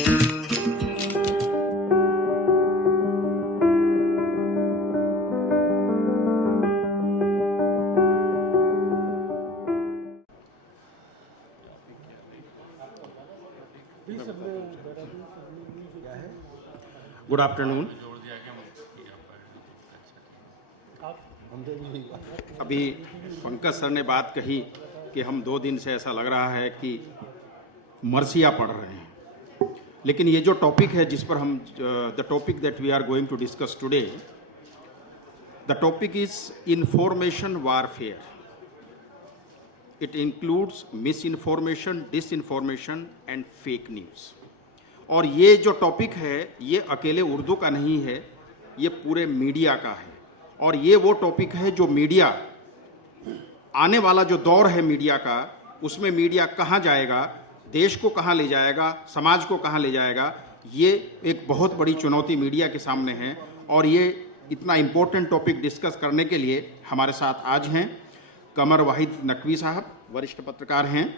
Good afternoon. अभी Pankaj sir ने बात कही कि हम 2 दिन से ऐसा लग रहा है कि मरसिया पढ़ रहे हैं, लेकिन ये जो टॉपिक है जिस पर हम the topic that we are going to discuss today, the topic is information warfare. It includes misinformation, disinformation and fake news. और ये जो टॉपिक है ये अकेले उर्दू का नहीं है, ये पूरे मीडिया का है। और ये वो टॉपिक है जो मीडिया, आने वाला जो दौर है मीडिया का, उसमें मीडिया कहाँ जाएगा, देश को कहाँ ले जाएगा, समाज को कहाँ ले जाएगा, ये एक बहुत बड़ी चुनौती मीडिया के सामने है। और ये इतना इम्पोर्टेंट टॉपिक डिस्कस करने के लिए हमारे साथ आज हैं कमर वाहिद नकवी साहब, वरिष्ठ पत्रकार हैं,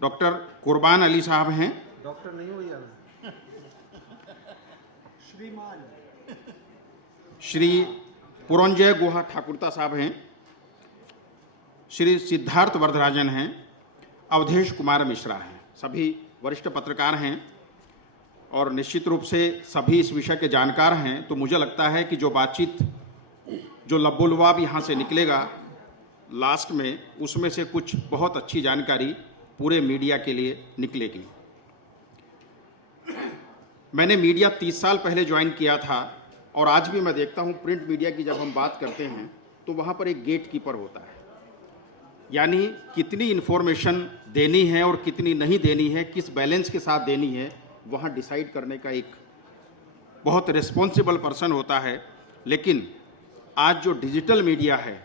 डॉक्टर कुर्बान अली साहब हैं, डॉक्टर नहीं हो यार, श्रीमान श्री पुरंजय गुहा ठाकुरता साहब हैं, श्री सिद्धार्थ वरदराजन हैं, अवधेश कुमार मिश्रा हैं। सभी वरिष्ठ पत्रकार हैं और निश्चित रूप से सभी इस विषय के जानकार हैं। तो मुझे लगता है कि जो बातचीत, जो लबोलवाब यहाँ से निकलेगा लास्ट में, उसमें से कुछ बहुत अच्छी जानकारी पूरे मीडिया के लिए निकलेगी। मैंने मीडिया 30 साल पहले ज्वाइन किया था और आज भी मैं देखता हूँ प्रिंट मीडिया की जब हम बात करते हैं तो वहाँ पर एक गेट कीपर होता है, यानी कितनी इन्फॉर्मेशन देनी है और कितनी नहीं देनी है, किस बैलेंस के साथ देनी है, वहाँ डिसाइड करने का एक बहुत रिस्पॉन्सिबल पर्सन होता है। लेकिन आज जो डिजिटल मीडिया है,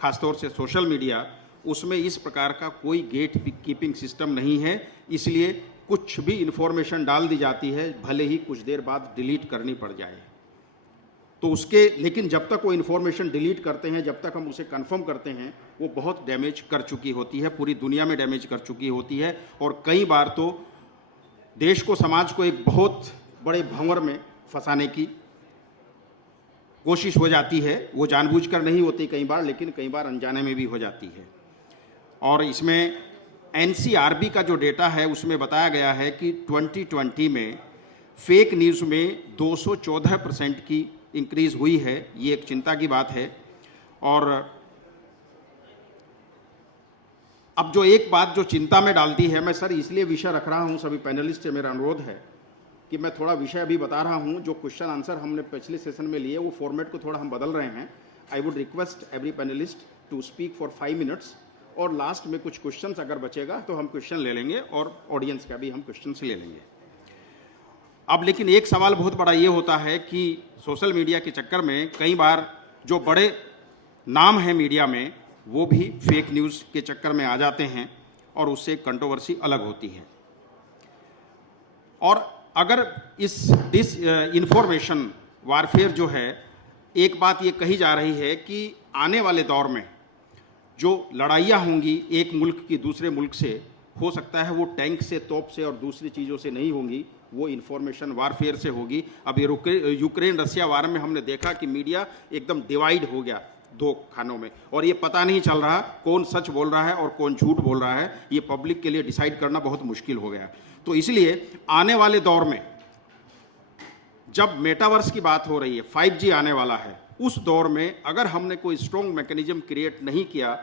ख़ासतौर से सोशल मीडिया, उसमें इस प्रकार का कोई गेट कीपिंग सिस्टम नहीं है। इसलिए कुछ भी इन्फॉर्मेशन डाल दी जाती है, भले ही कुछ देर बाद डिलीट करनी पड़ जाए। तो उसके, लेकिन जब तक वो इन्फॉर्मेशन डिलीट करते हैं, जब तक हम उसे कंफर्म करते हैं, वो बहुत डैमेज कर चुकी होती है, पूरी दुनिया में डैमेज कर चुकी होती है। और कई बार तो देश को, समाज को एक बहुत बड़े भंवर में फंसाने की कोशिश हो जाती है। वो जानबूझकर नहीं होती कई बार, लेकिन कई बार अनजाने में भी हो जाती है। और इसमें एनसीआरबी का जो डेटा है उसमें बताया गया है कि 2020 में फेक न्यूज़ में 214% की इंक्रीज़ हुई है। ये एक चिंता की बात है। और अब जो एक बात जो चिंता में डालती है, मैं सर इसलिए विषय रख रहा हूँ, सभी पैनलिस्ट से मेरा अनुरोध है कि मैं थोड़ा विषय अभी बता रहा हूँ। जो क्वेश्चन आंसर हमने पिछले सेशन में लिए, वो फॉर्मेट को थोड़ा हम बदल रहे हैं। I would request every panelist to speak for 5 minutes, और लास्ट में कुछ क्वेश्चंस अगर बचेगा तो हम क्वेश्चन ले लेंगे और ऑडियंस का भी हम क्वेश्चन ले लेंगे। अब लेकिन एक सवाल बहुत बड़ा ये होता है कि सोशल मीडिया के चक्कर में कई बार जो बड़े नाम हैं मीडिया में, वो भी फेक न्यूज़ के चक्कर में आ जाते हैं और उससे कंट्रोवर्सी अलग होती है। और अगर इस इन्फॉर्मेशन वारफेयर जो है, एक बात ये कही जा रही है कि आने वाले दौर में जो लड़ाइयाँ होंगी एक मुल्क की दूसरे मुल्क से, हो सकता है वो टैंक से, तोप से और दूसरी चीज़ों से नहीं होंगी, वो इन्फॉर्मेशन वारफेयर से होगी। अब ये यूक्रेन रसिया वार में हमने देखा कि मीडिया एकदम डिवाइड हो गया 2 खानों में, और ये पता नहीं चल रहा कौन सच बोल रहा है और कौन झूठ बोल रहा है। ये पब्लिक के लिए डिसाइड करना बहुत मुश्किल हो गया। तो इसलिए आने वाले दौर में जब मेटावर्स की बात हो रही है, 5G आने वाला है, उस दौर में अगर हमने कोई स्ट्रॉन्ग मैकेनिज्म क्रिएट नहीं किया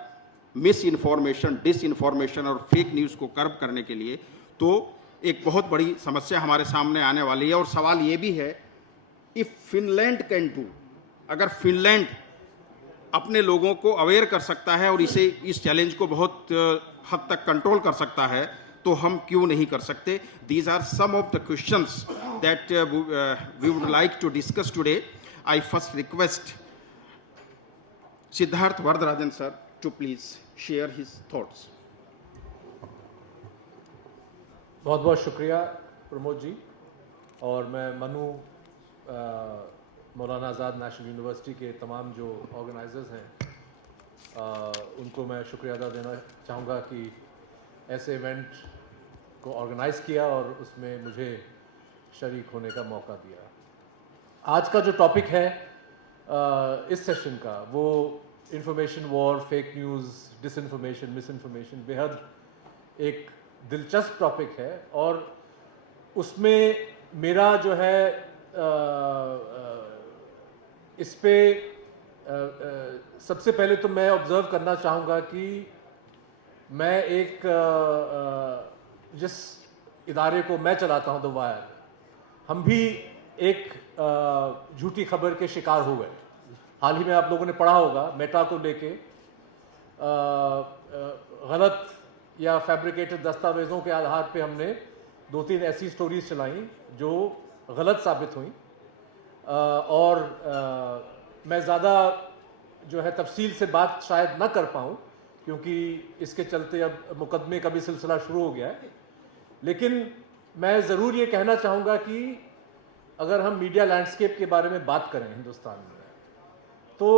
मिस इन्फॉर्मेशन, डिसइन्फॉर्मेशन और फेक न्यूज़ को कर्ब करने के लिए, तो एक बहुत बड़ी समस्या हमारे सामने आने वाली है। और सवाल ये भी है, इफ फिनलैंड कैन डू, अगर फिनलैंड अपने लोगों को अवेयर कर सकता है और इस चैलेंज को बहुत हद तक कंट्रोल कर सकता है, तो हम क्यों नहीं कर सकते। These are some of the questions that we would like to discuss today. I first request Siddharth Varadarajan sir to please share his thoughts. बहुत बहुत शुक्रिया प्रमोद जी। और मैं मनु मौलाना आज़ाद नेशनल यूनिवर्सिटी के तमाम जो ऑर्गेनाइजर्स हैं उनको मैं शुक्रिया अदा देना चाहूँगा कि ऐसे इवेंट उसको ऑर्गेनाइज़ किया और उसमें मुझे शरीक होने का मौका दिया। आज का जो टॉपिक है इस सेशन का, वो information war, fake news, disinformation, misinformation, बेहद एक दिलचस्प टॉपिक है। और उसमें मेरा जो है इस पे सबसे पहले तो मैं ऑब्ज़र्व करना चाहूँगा कि मैं एक जिस इदारे को मैं चलाता हूँ, द वायर, हम भी एक झूठी खबर के शिकार हो गए। हाल ही में आप लोगों ने पढ़ा होगा, मेटा को लेके गलत या फैब्रिकेटेड दस्तावेज़ों के आधार पे हमने 2-3 ऐसी स्टोरीज चलाई जो गलत साबित हुई। और मैं ज़्यादा जो है तफसील से बात शायद ना कर पाऊँ, क्योंकि इसके चलते अब मुकदमे का भी सिलसिला शुरू हो गया है। लेकिन मैं ज़रूर ये कहना चाहूँगा कि अगर हम मीडिया लैंडस्केप के बारे में बात करें हिंदुस्तान में, तो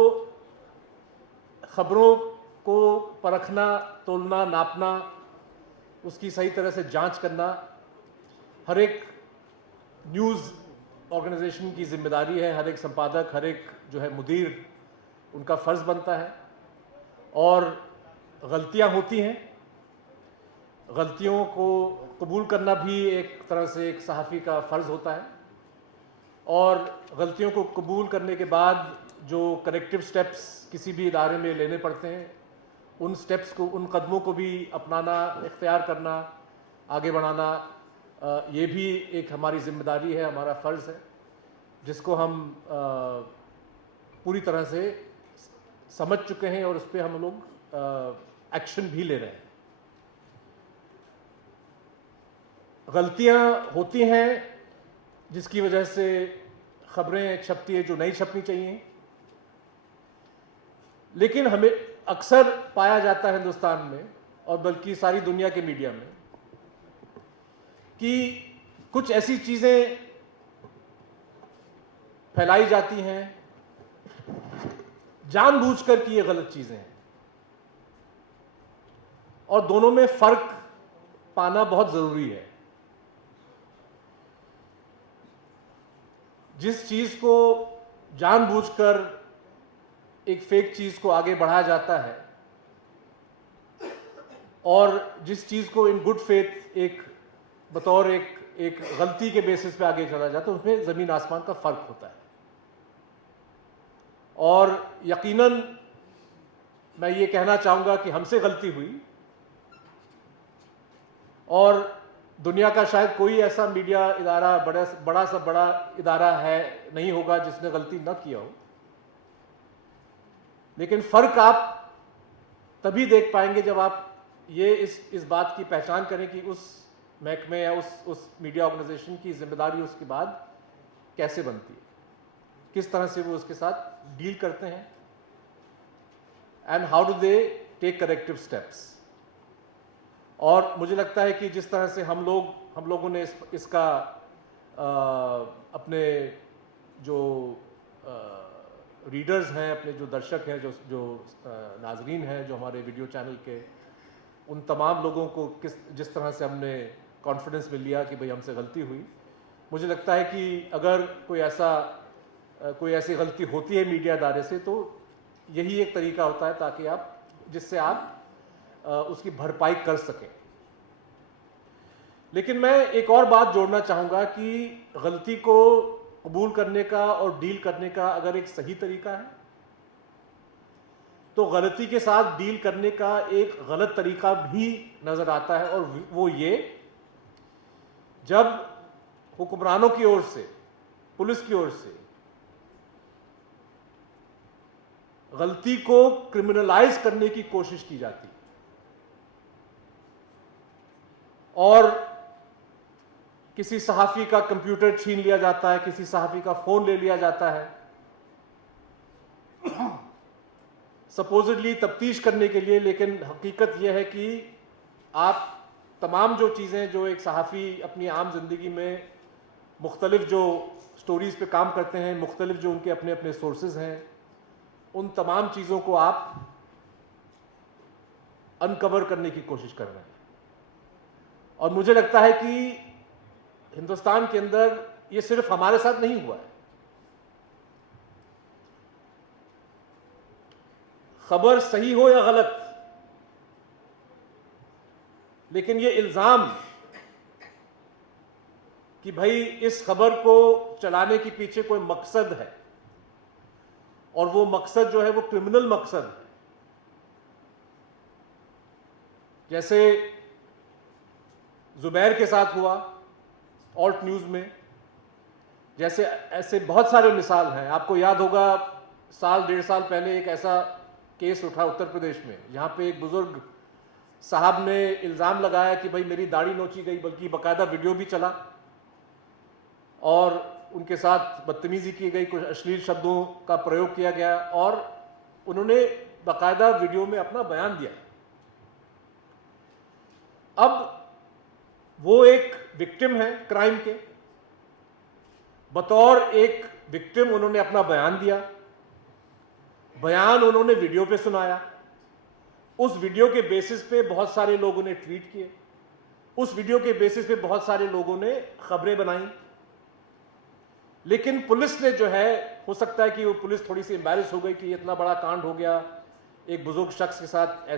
ख़बरों को परखना, तोलना, नापना, उसकी सही तरह से जांच करना हर एक न्यूज़ ऑर्गेनाइजेशन की जिम्मेदारी है। हर एक संपादक, हर एक जो है मुदीर, उनका फ़र्ज़ बनता है। और गलतियां होती हैं, गलतियों को कबूल करना भी एक तरह से एक सहाफ़ी का फ़र्ज़ होता है। और गलतियों को कबूल करने के बाद जो करेक्टिव स्टेप्स किसी भी इदारे में लेने पड़ते हैं, उन स्टेप्स को, उन कदमों को भी अपनाना, इख्तियार करना, आगे बढ़ाना, ये भी एक हमारी जिम्मेदारी है, हमारा फ़र्ज़ है, जिसको हम पूरी तरह से समझ चुके हैं और उस पर हम लोग एक्शन भी ले रहे हैं। गलतियां होती हैं जिसकी वजह से खबरें छपती है जो नहीं छपनी चाहिए। लेकिन हमें अक्सर पाया जाता है हिंदुस्तान में, और बल्कि सारी दुनिया के मीडिया में, कि कुछ ऐसी चीज़ें फैलाई जाती हैं जानबूझकर कि ये गलत चीज़ें हैं, और दोनों में फ़र्क पाना बहुत ज़रूरी है। जिस चीज़ को जानबूझकर एक फेक चीज़ को आगे बढ़ाया जाता है, और जिस चीज़ को इन गुड फेथ एक बतौर एक गलती के बेसिस पे आगे चला जाता है, उसमें ज़मीन आसमान का फ़र्क होता है। और यकीनन मैं ये कहना चाहूँगा कि हमसे गलती हुई, और दुनिया का शायद कोई ऐसा मीडिया इदारा, बड़ा सा बड़ा इदारा है, नहीं होगा जिसने गलती न किया हो। लेकिन फ़र्क आप तभी देख पाएंगे जब आप ये इस बात की पहचान करें कि उस महकमे या उस मीडिया ऑर्गेनाइजेशन की जिम्मेदारी उसके बाद कैसे बनती है, किस तरह से वो उसके साथ डील करते हैं, and how do they take corrective steps. और मुझे लगता है कि जिस तरह से हम लोगों ने इसका अपने जो रीडर्स हैं, अपने जो दर्शक हैं, जो नाजरीन हैं, जो हमारे वीडियो चैनल के, उन तमाम लोगों को जिस तरह से हमने कॉन्फिडेंस में लिया कि भाई हमसे गलती हुई, मुझे लगता है कि अगर कोई ऐसी गलती होती है मीडिया इदारे से, तो यही एक तरीका होता है ताकि जिससे आप उसकी भरपाई कर सकें। लेकिन मैं एक और बात जोड़ना चाहूँगा कि गलती को कबूल करने का और डील करने का अगर एक सही तरीका है, तो गलती के साथ डील करने का एक गलत तरीका भी नज़र आता है, और वो ये, जब हुक्मरानों की ओर से, पुलिस की ओर से गलती को क्रिमिनलाइज करने की कोशिश की जाती है, और किसी सहाफ़ी का कंप्यूटर छीन लिया जाता है, किसी सहाफ़ी का फ़ोन ले लिया जाता है, सपोजिटली तफ्तीश करने के लिए। लेकिन हकीकत यह है कि आप तमाम जो चीज़ें जो एक सहाफ़ी अपनी आम ज़िंदगी में मुख्तलिफ जो स्टोरीज़ पे काम करते हैं, मुख्तलिफ जो उनके अपने अपने सोर्सेज हैं, उन तमाम चीज़ों को आप अनकवर करने की कोशिश कर रहे हैं। और मुझे लगता है कि हिंदुस्तान के अंदर ये सिर्फ हमारे साथ नहीं हुआ है, खबर सही हो या गलत, लेकिन ये इल्जाम कि भाई इस खबर को चलाने के पीछे कोई मकसद है और वो मकसद जो है वो क्रिमिनल मकसद है, जैसे जुबैर के साथ हुआ ऑल्ट न्यूज में, जैसे ऐसे बहुत सारे मिसाल हैं। आपको याद होगा साल 1.5 साल पहले एक ऐसा केस उठा उत्तर प्रदेश में, जहां पे एक बुजुर्ग साहब ने इल्जाम लगाया कि भाई मेरी दाढ़ी नोची गई, बल्कि बाकायदा वीडियो भी चला और उनके साथ बदतमीजी की गई, कुछ अश्लील शब्दों का प्रयोग किया गया और उन्होंने बाकायदा वीडियो में अपना बयान दिया। अब वो एक विक्टिम है क्राइम के, बतौर एक विक्टिम उन्होंने अपना बयान दिया, बयान उन्होंने वीडियो पे सुनाया, उस वीडियो के बेसिस पे बहुत सारे लोगों ने ट्वीट किए, उस वीडियो के बेसिस पे बहुत सारे लोगों ने खबरें बनाई, लेकिन पुलिस ने जो है, हो सकता है कि वो पुलिस थोड़ी सी एम्बैरेस हो गई कि इतना बड़ा कांड हो गया, एक बुजुर्ग शख्स के साथ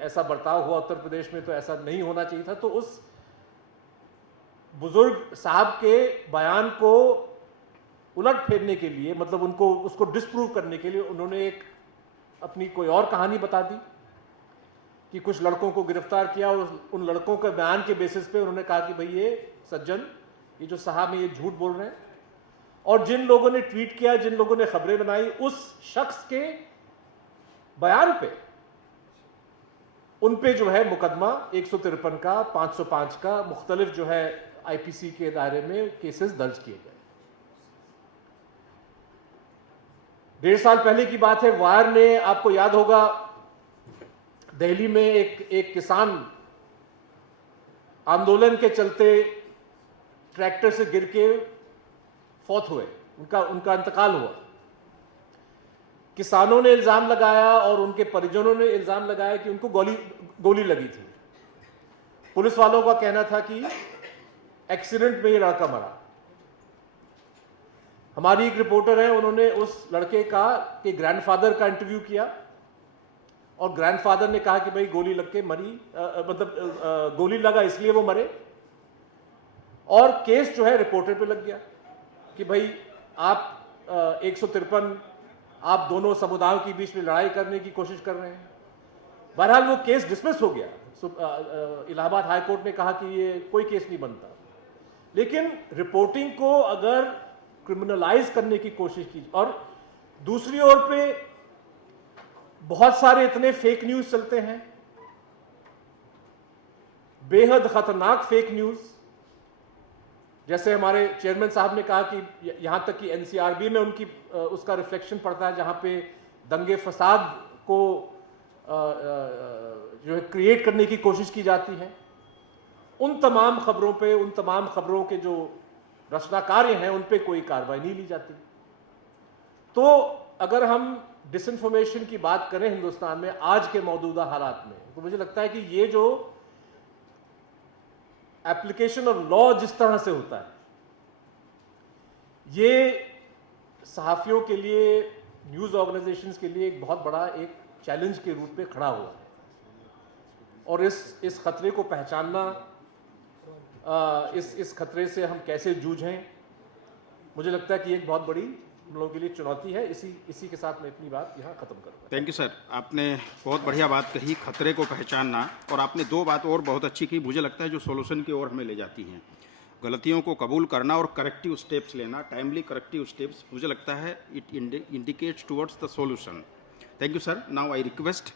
ऐसा बर्ताव हुआ उत्तर प्रदेश में, तो ऐसा नहीं होना चाहिए था। तो उस बुजुर्ग साहब के बयान को उलट फेरने के लिए, मतलब उसको डिस्प्रूव करने के लिए उन्होंने एक अपनी कोई और कहानी बता दी कि कुछ लड़कों को गिरफ्तार किया और उन लड़कों के बयान के बेसिस पे उन्होंने कहा कि भाई ये सज्जन, ये जो साहब है ये झूठ बोल रहे हैं, और जिन लोगों ने ट्वीट किया, जिन लोगों ने खबरें बनाई, उस शख्स के बयान पे उन पे जो है मुकदमा 153 का, 505 का, मुख्तलिफ जो है आईपीसी के दायरे में केसेस दर्ज किए गए। 1.5 साल पहले की बात है, वायर ने, आपको याद होगा, दिल्ली में एक किसान आंदोलन के चलते ट्रैक्टर से गिर के फौत हुए, उनका इंतकाल हुआ। किसानों ने इल्जाम लगाया और उनके परिजनों ने इल्जाम लगाया कि उनको गोली लगी थी। पुलिस वालों का कहना था कि एक्सीडेंट में ये लड़का मरा। हमारी एक रिपोर्टर है, उन्होंने उस लड़के के ग्रैंडफादर का इंटरव्यू किया और ग्रैंडफादर ने कहा कि भाई गोली लग के मरी, मतलब गोली लगा इसलिए वो मरे, और केस जो है रिपोर्टर पे लग गया कि भाई आप 153, आप दोनों समुदायों के बीच में लड़ाई करने की कोशिश कर रहे हैं। बहरहाल वो केस डिसमिस हो गया। इलाहाबाद हाई कोर्ट ने कहा कि ये कोई केस नहीं बनता। लेकिन रिपोर्टिंग को अगर क्रिमिनलाइज करने की कोशिश की, और दूसरी ओर पे बहुत सारे इतने फेक न्यूज चलते हैं, बेहद खतरनाक फेक न्यूज, जैसे हमारे चेयरमैन साहब ने कहा कि यहां तक कि एनसीआरबी में उसका रिफ्लेक्शन पड़ता है, जहां पे दंगे फसाद को जो है क्रिएट करने की कोशिश की जाती है। उन तमाम खबरों पे, उन तमाम खबरों के जो रचनाकार्य हैं, उन पे कोई कार्रवाई नहीं ली जाती। तो अगर हम डिसइंफॉर्मेशन की बात करें हिंदुस्तान में आज के मौजूदा हालात में, तो मुझे लगता है कि ये जो एप्लीकेशन ऑफ लॉ जिस तरह से होता है, ये सहाफियों के लिए, न्यूज़ ऑर्गेनाइजेशंस के लिए एक बहुत बड़ा एक चैलेंज के रूप में खड़ा हुआ है। और इस खतरे को पहचानना, इस खतरे से हम कैसे जूझें, मुझे लगता है कि एक बहुत बड़ी हम लोगों के लिए चुनौती है। इसी के साथ मैं अपनी बात यहाँ ख़त्म करूँगा। थैंक यू सर, आपने बहुत बढ़िया बात कही, खतरे को पहचानना, और आपने दो बात और बहुत अच्छी की, मुझे लगता है जो सोल्यूशन की ओर हमें ले जाती हैं। गलतियों को कबूल करना और करेक्टिव स्टेप्स लेना, टाइमली करेक्टिव स्टेप्स, मुझे लगता है it indicates towards the solution. Thank you sir. Now I request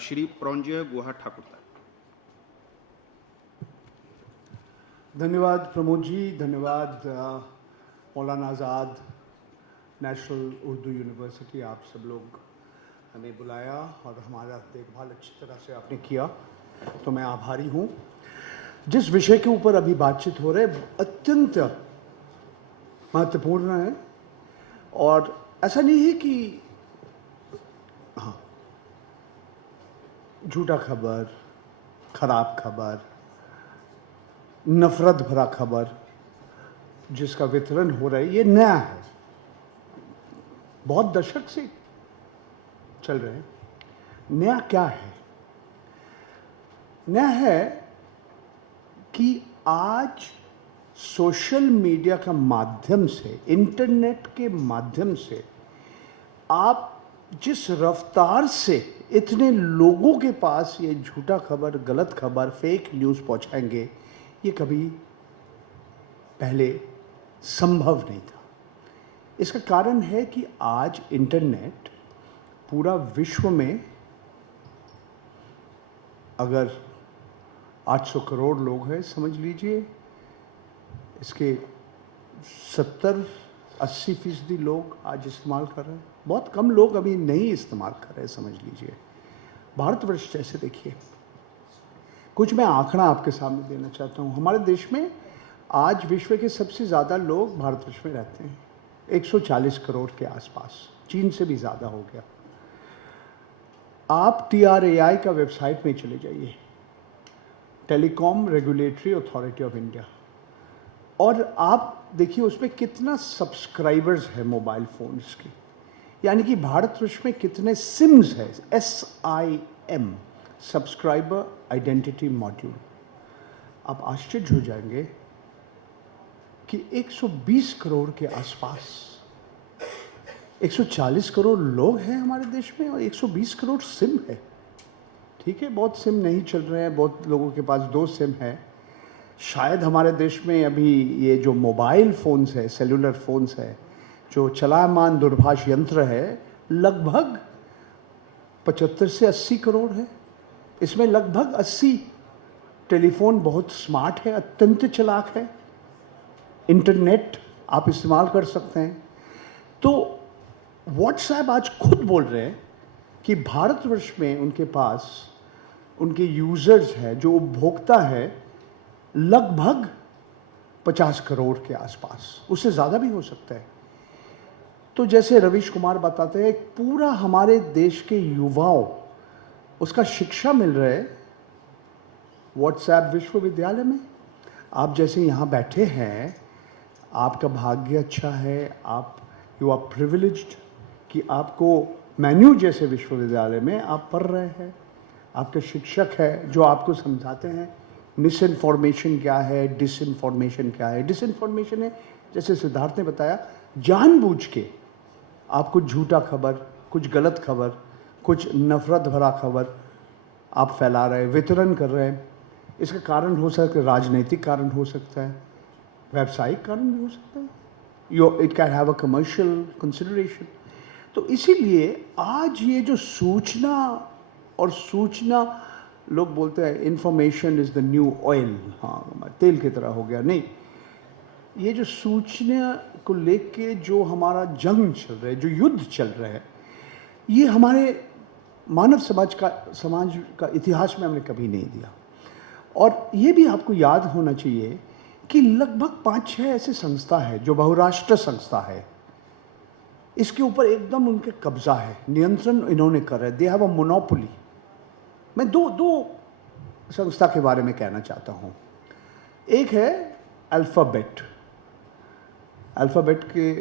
Shri Paranjoy Guha Thakur. धन्यवाद प्रमोद जी, धन्यवाद मौलाना आज़ाद, नेशनल उर्दू यूनिवर्सिटी, आप सब लोग हमें बुलाया और हमारा देखभाल अच्छी तरह से आपने किया, तो मैं आभारी हूँ। जिस विषय के ऊपर अभी बातचीत हो रही है अत्यंत महत्वपूर्ण है, और ऐसा नहीं है कि हाँ, झूठा खबर, खराब खबर, नफरत भरा खबर जिसका वितरण हो रहा है, ये नया है, बहुत दशक से चल रहे हैं। नया क्या है? नया है कि आज सोशल मीडिया का माध्यम से, इंटरनेट के माध्यम से आप जिस रफ्तार से इतने लोगों के पास ये झूठा खबर, गलत खबर, फेक न्यूज़ पहुंचाएंगे, ये कभी पहले संभव नहीं था। इसका कारण है कि आज इंटरनेट पूरा विश्व में, अगर 800 करोड़ लोग हैं समझ लीजिए, इसके 70-80% लोग आज इस्तेमाल कर रहे हैं। बहुत कम लोग अभी नहीं इस्तेमाल कर रहे हैं, समझ लीजिए। भारतवर्ष जैसे देखिए, कुछ मैं आंकड़ा आपके सामने देना चाहता हूँ। हमारे देश में आज विश्व के सबसे ज़्यादा लोग भारतवर्ष में रहते हैं, 140 करोड़ के आसपास, चीन से भी ज़्यादा हो गया। आप TRAI का वेबसाइट में चले जाइए, telecom regulatory authority of India, और आप देखिए उसमें कितना सब्सक्राइबर्स है मोबाइल फ़ोन्स की, यानी कि भारतवर्ष में कितने सिम्स है, SIM, सब्सक्राइबर आइडेंटिटी मॉड्यूल। आप आश्चर्य हो जाएंगे कि 120 करोड़ के आसपास, 140 करोड़ लोग हैं हमारे देश में और 120 करोड़ सिम है। ठीक है, बहुत सिम नहीं चल रहे हैं, बहुत लोगों के पास 2 सिम है। शायद हमारे देश में अभी ये जो मोबाइल फ़ोन्स है, सेलुलर फ़ोन्स है, जो चलायमान दूरभाष यंत्र है, लगभग 75 से 80 करोड़ है। इसमें लगभग 80 टेलीफोन बहुत स्मार्ट है, अत्यंत चालाक है, इंटरनेट आप इस्तेमाल कर सकते हैं। तो व्हाट्सएप आज खुद बोल रहे हैं कि भारतवर्ष में उनके पास, उनके यूज़र्स है, जो उपभोक्ता है, लगभग 50 करोड़ के आसपास, उससे ज़्यादा भी हो सकता है। तो जैसे रवीश कुमार बताते हैं, पूरा हमारे देश के युवाओं, उसका शिक्षा मिल रहा है व्हाट्सएप विश्वविद्यालय में। आप जैसे यहाँ बैठे हैं, आपका भाग्य अच्छा है, आप यू आर प्रिविलेज्ड कि आपको मेन्यू जैसे विश्वविद्यालय में आप पढ़ रहे हैं। आपके शिक्षक है जो आपको समझाते हैं मिस इन्फॉर्मेशन क्या है, डिसइन्फॉर्मेशन क्या है। डिसइन्फॉर्मेशन है, जैसे सिद्धार्थ ने बताया, जानबूझ के आप कुछ झूठा खबर, कुछ गलत खबर, कुछ नफरत भरा खबर आप फैला रहे हैं, वितरण कर रहे हैं। इसका कारण हो सकता है राजनीतिक कारण हो सकता है, व्यावसायिक कारण भी हो सकता है, it can have a commercial consideration. तो इसीलिए आज ये जो सूचना, और सूचना लोग बोलते हैं information is the new oil, हाँ तेल की तरह हो गया, नहीं, ये जो सूचना को लेके जो हमारा जंग चल रहा है, जो युद्ध चल रहा है, ये हमारे मानव समाज का इतिहास में हमने कभी नहीं दिया। और ये भी आपको याद होना चाहिए कि लगभग 5-6 ऐसे संस्था है जो बहुराष्ट्र संस्था है, इसके ऊपर एकदम उनके कब्जा है, नियंत्रण इन्होंने कर रहे, दे हैव अ मोनोपोली। मैं दो संस्था के बारे में कहना चाहता हूँ। एक है अल्फ़ाबेट। अल्फ़ाबेट के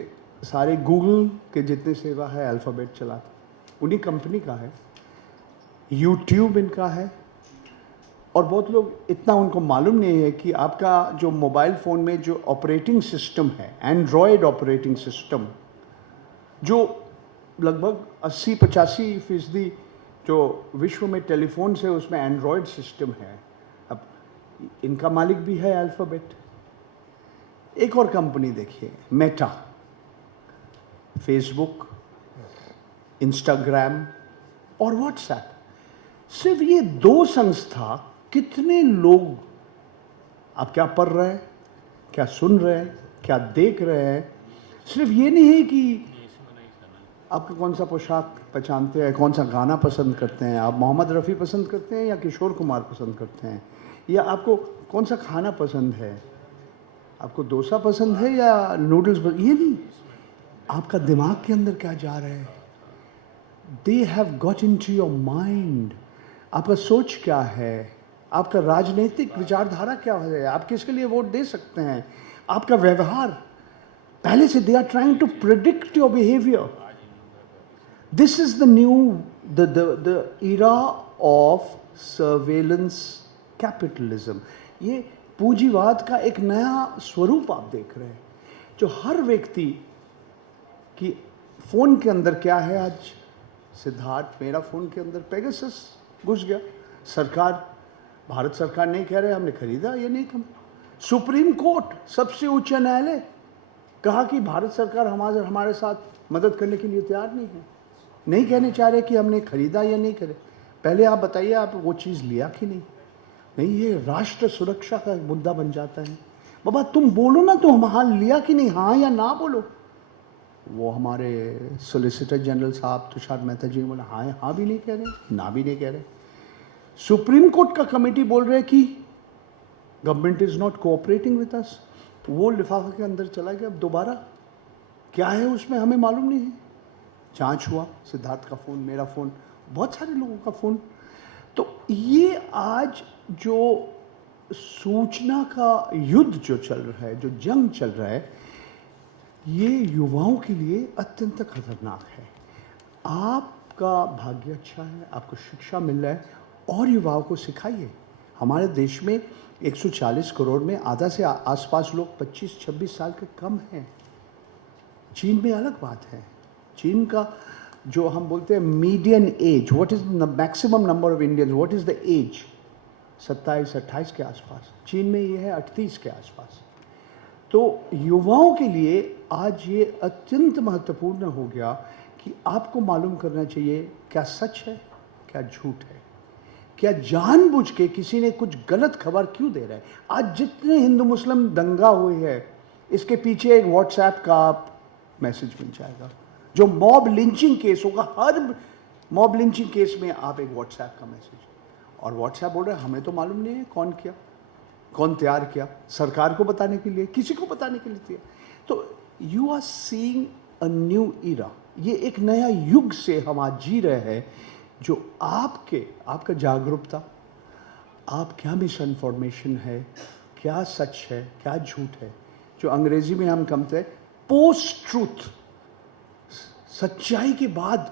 सारे गूगल के जितने सेवा है अल्फ़ाबेट चलाते, उन्हीं कंपनी का है। यूट्यूब इनका है। और बहुत लोग, इतना उनको मालूम नहीं है कि आपका जो मोबाइल फ़ोन में जो ऑपरेटिंग सिस्टम है, एंड्रॉयड ऑपरेटिंग सिस्टम, जो लगभग 80-85% जो विश्व में टेलीफोन्स है उसमें एंड्रॉयड सिस्टम है। अब इनका मालिक भी है अल्फ़ाबेट। एक और कंपनी देखिए, मेटा, फेसबुक, इंस्टाग्राम और व्हाट्सएप। सिर्फ ये 2 संस्था कितने लोग, आप क्या पढ़ रहे हैं, क्या सुन रहे हैं, क्या देख रहे हैं। सिर्फ ये नहीं है कि आपका कौन सा पोशाक पहचानते हैं, कौन सा गाना पसंद करते हैं, आप मोहम्मद रफ़ी पसंद करते हैं या किशोर कुमार पसंद करते हैं, या आपको कौन सा खाना पसंद है, आपको डोसा पसंद है या नूडल्स पसंद, ये नहीं, आपका दिमाग के अंदर क्या जा रहा है। They have got into your mind. आपका सोच क्या है, आपका राजनीतिक विचारधारा क्या है, आप किसके लिए वोट दे सकते हैं, आपका व्यवहार पहले से they are trying to predict your behaviour. This is the new the era of surveillance capitalism. ये पूंजीवाद का एक नया स्वरूप आप देख रहे हैं, जो हर व्यक्ति की फोन के अंदर क्या है. आज सिद्धार्थ, मेरा फोन के अंदर पेगासस घुस गया. सरकार, भारत सरकार नहीं कह रहे हमने खरीदा, ये नहीं कहा. सुप्रीम कोर्ट, सबसे उच्च न्यायालय, कहा कि भारत सरकार हमारे साथ मदद करने के लिए तैयार नहीं है, नहीं कहने चाह रहे कि हमने खरीदा या नहीं करे. पहले आप बताइए, आप वो चीज़ लिया कि नहीं. नहीं, ये राष्ट्र सुरक्षा का मुद्दा बन जाता है. बाबा तुम बोलो ना, तो हम हाँ लिया कि नहीं, हाँ या ना बोलो. वो हमारे सॉलिसिटर जनरल साहब तुषार मेहता जी बोला हाँ भी नहीं कह रहे, ना भी नहीं कह रहे. सुप्रीम कोर्ट का कमेटी बोल रहे कि government is not cooperating with us. वो लिफाफे के अंदर चला गया. अब दोबारा क्या है उसमें हमें मालूम नहीं है. जांच हुआ, सिद्धार्थ का फ़ोन, मेरा फ़ोन, बहुत सारे लोगों का फ़ोन. तो ये आज जो सूचना का युद्ध जो चल रहा है, जो जंग चल रहा है, ये युवाओं के लिए अत्यंत खतरनाक है. आपका भाग्य अच्छा है, आपको शिक्षा मिल रहा है, और युवाओं को सिखाइए. हमारे देश में 140 करोड़ में आधा से आसपास लोग 25-26 साल के कम हैं. चीन में अलग बात है. चीन का जो हम बोलते हैं median age, what is the maximum number of Indians, what is the age, 27-28 के आसपास. चीन में ये है 38 के आसपास. तो युवाओं के लिए आज ये अत्यंत महत्वपूर्ण हो गया कि आपको मालूम करना चाहिए क्या सच है, क्या झूठ है, क्या जानबूझ के किसी ने कुछ गलत खबर क्यों दे रहा है. आज जितने हिंदू मुस्लिम दंगा हुए है, इसके पीछे एक व्हाट्सएप का मैसेज मिल जाएगा. जो मॉब लिंचिंग केस होगा, हर मॉब लिंचिंग केस में आप एक व्हाट्सएप का मैसेज, और व्हाट्सएप बोल रहे हैं हमें तो मालूम नहीं है कौन किया, कौन तैयार किया, सरकार को बताने के लिए, किसी को बताने के लिए तैयार. तो you are seeing a new era. ये एक नया युग से हम आज जी रहे हैं, जो आपका जागरूकता, आप क्या मिस इन्फॉर्मेशन है, क्या सच है, क्या झूठ है, जो अंग्रेजी में हम कहते हैं पोस्ट ट्रूथ, सच्चाई के बाद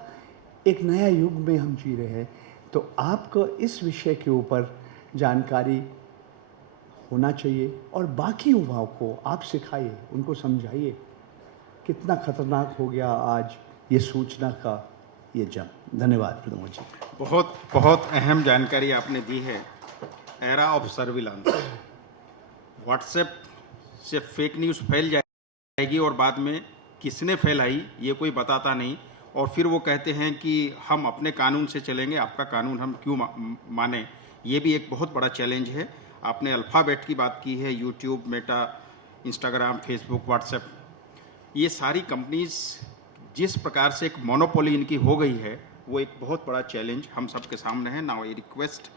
एक नया युग में हम जी रहे हैं. तो आपको इस विषय के ऊपर जानकारी होना चाहिए, और बाकी युवाओं को आप सिखाइए, उनको समझाइए कितना खतरनाक हो गया आज ये सूचना का ये जंग. धन्यवाद प्रमोद जी. बहुत बहुत अहम जानकारी आपने दी है. एरा ऑफ सर्विलांस, व्हाट्सएप से फेक न्यूज़ फैल जाएगी और बाद में किसने फैलाई ये कोई बताता नहीं, और फिर वो कहते हैं कि हम अपने कानून से चलेंगे, आपका कानून हम क्यों माने. ये भी एक बहुत बड़ा चैलेंज है. आपने अल्फ़ाबेट की बात की है, YouTube, Meta, Instagram, Facebook, WhatsApp, ये सारी कंपनीज जिस प्रकार से एक मोनोपोली इनकी हो गई है, वो एक बहुत बड़ा चैलेंज हम सब के सामने है. नाउ आई रिक्वेस्ट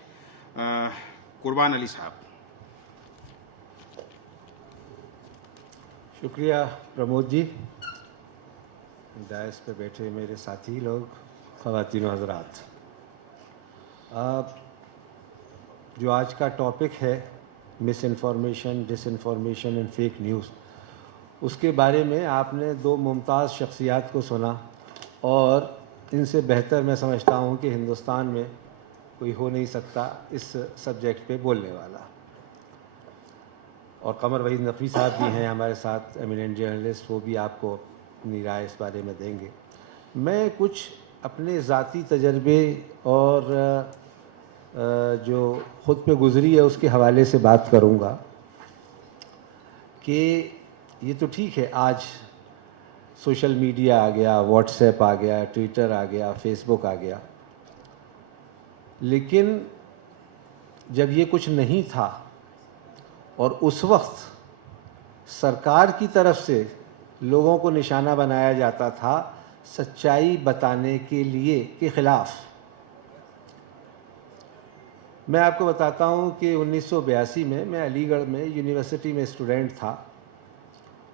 कुर्बान अली साहब. शुक्रिया प्रमोद जी, डायस पे बैठे मेरे साथी लोग, ख़वातीन व हज़रात. जो आज का टॉपिक है miss information, disinformation and fake news, उसके बारे में आपने दो मुमताज़ शख्सियात को सुना, और इनसे बेहतर मैं समझता हूँ कि हिंदुस्तान में कोई हो नहीं सकता इस सब्जेक्ट पे बोलने वाला. और कमर वहीद नकवी साहब भी हैं हमारे साथ, एमिनेंट जर्नलिस्ट, वो भी आपको अपनी राय इस बारे में देंगे. मैं कुछ अपने ज़ाती तजर्बे और जो ख़ुद पे गुज़री है उसके हवाले से बात करूँगा. कि ये तो ठीक है, आज सोशल मीडिया आ गया, व्हाट्सएप आ गया, ट्विटर आ गया, फेसबुक आ गया, लेकिन जब ये कुछ नहीं था और उस वक्त सरकार की तरफ से लोगों को निशाना बनाया जाता था सच्चाई बताने के लिए के ख़िलाफ़. मैं आपको बताता हूँ कि 1982 में मैं अलीगढ़ में यूनिवर्सिटी में स्टूडेंट था,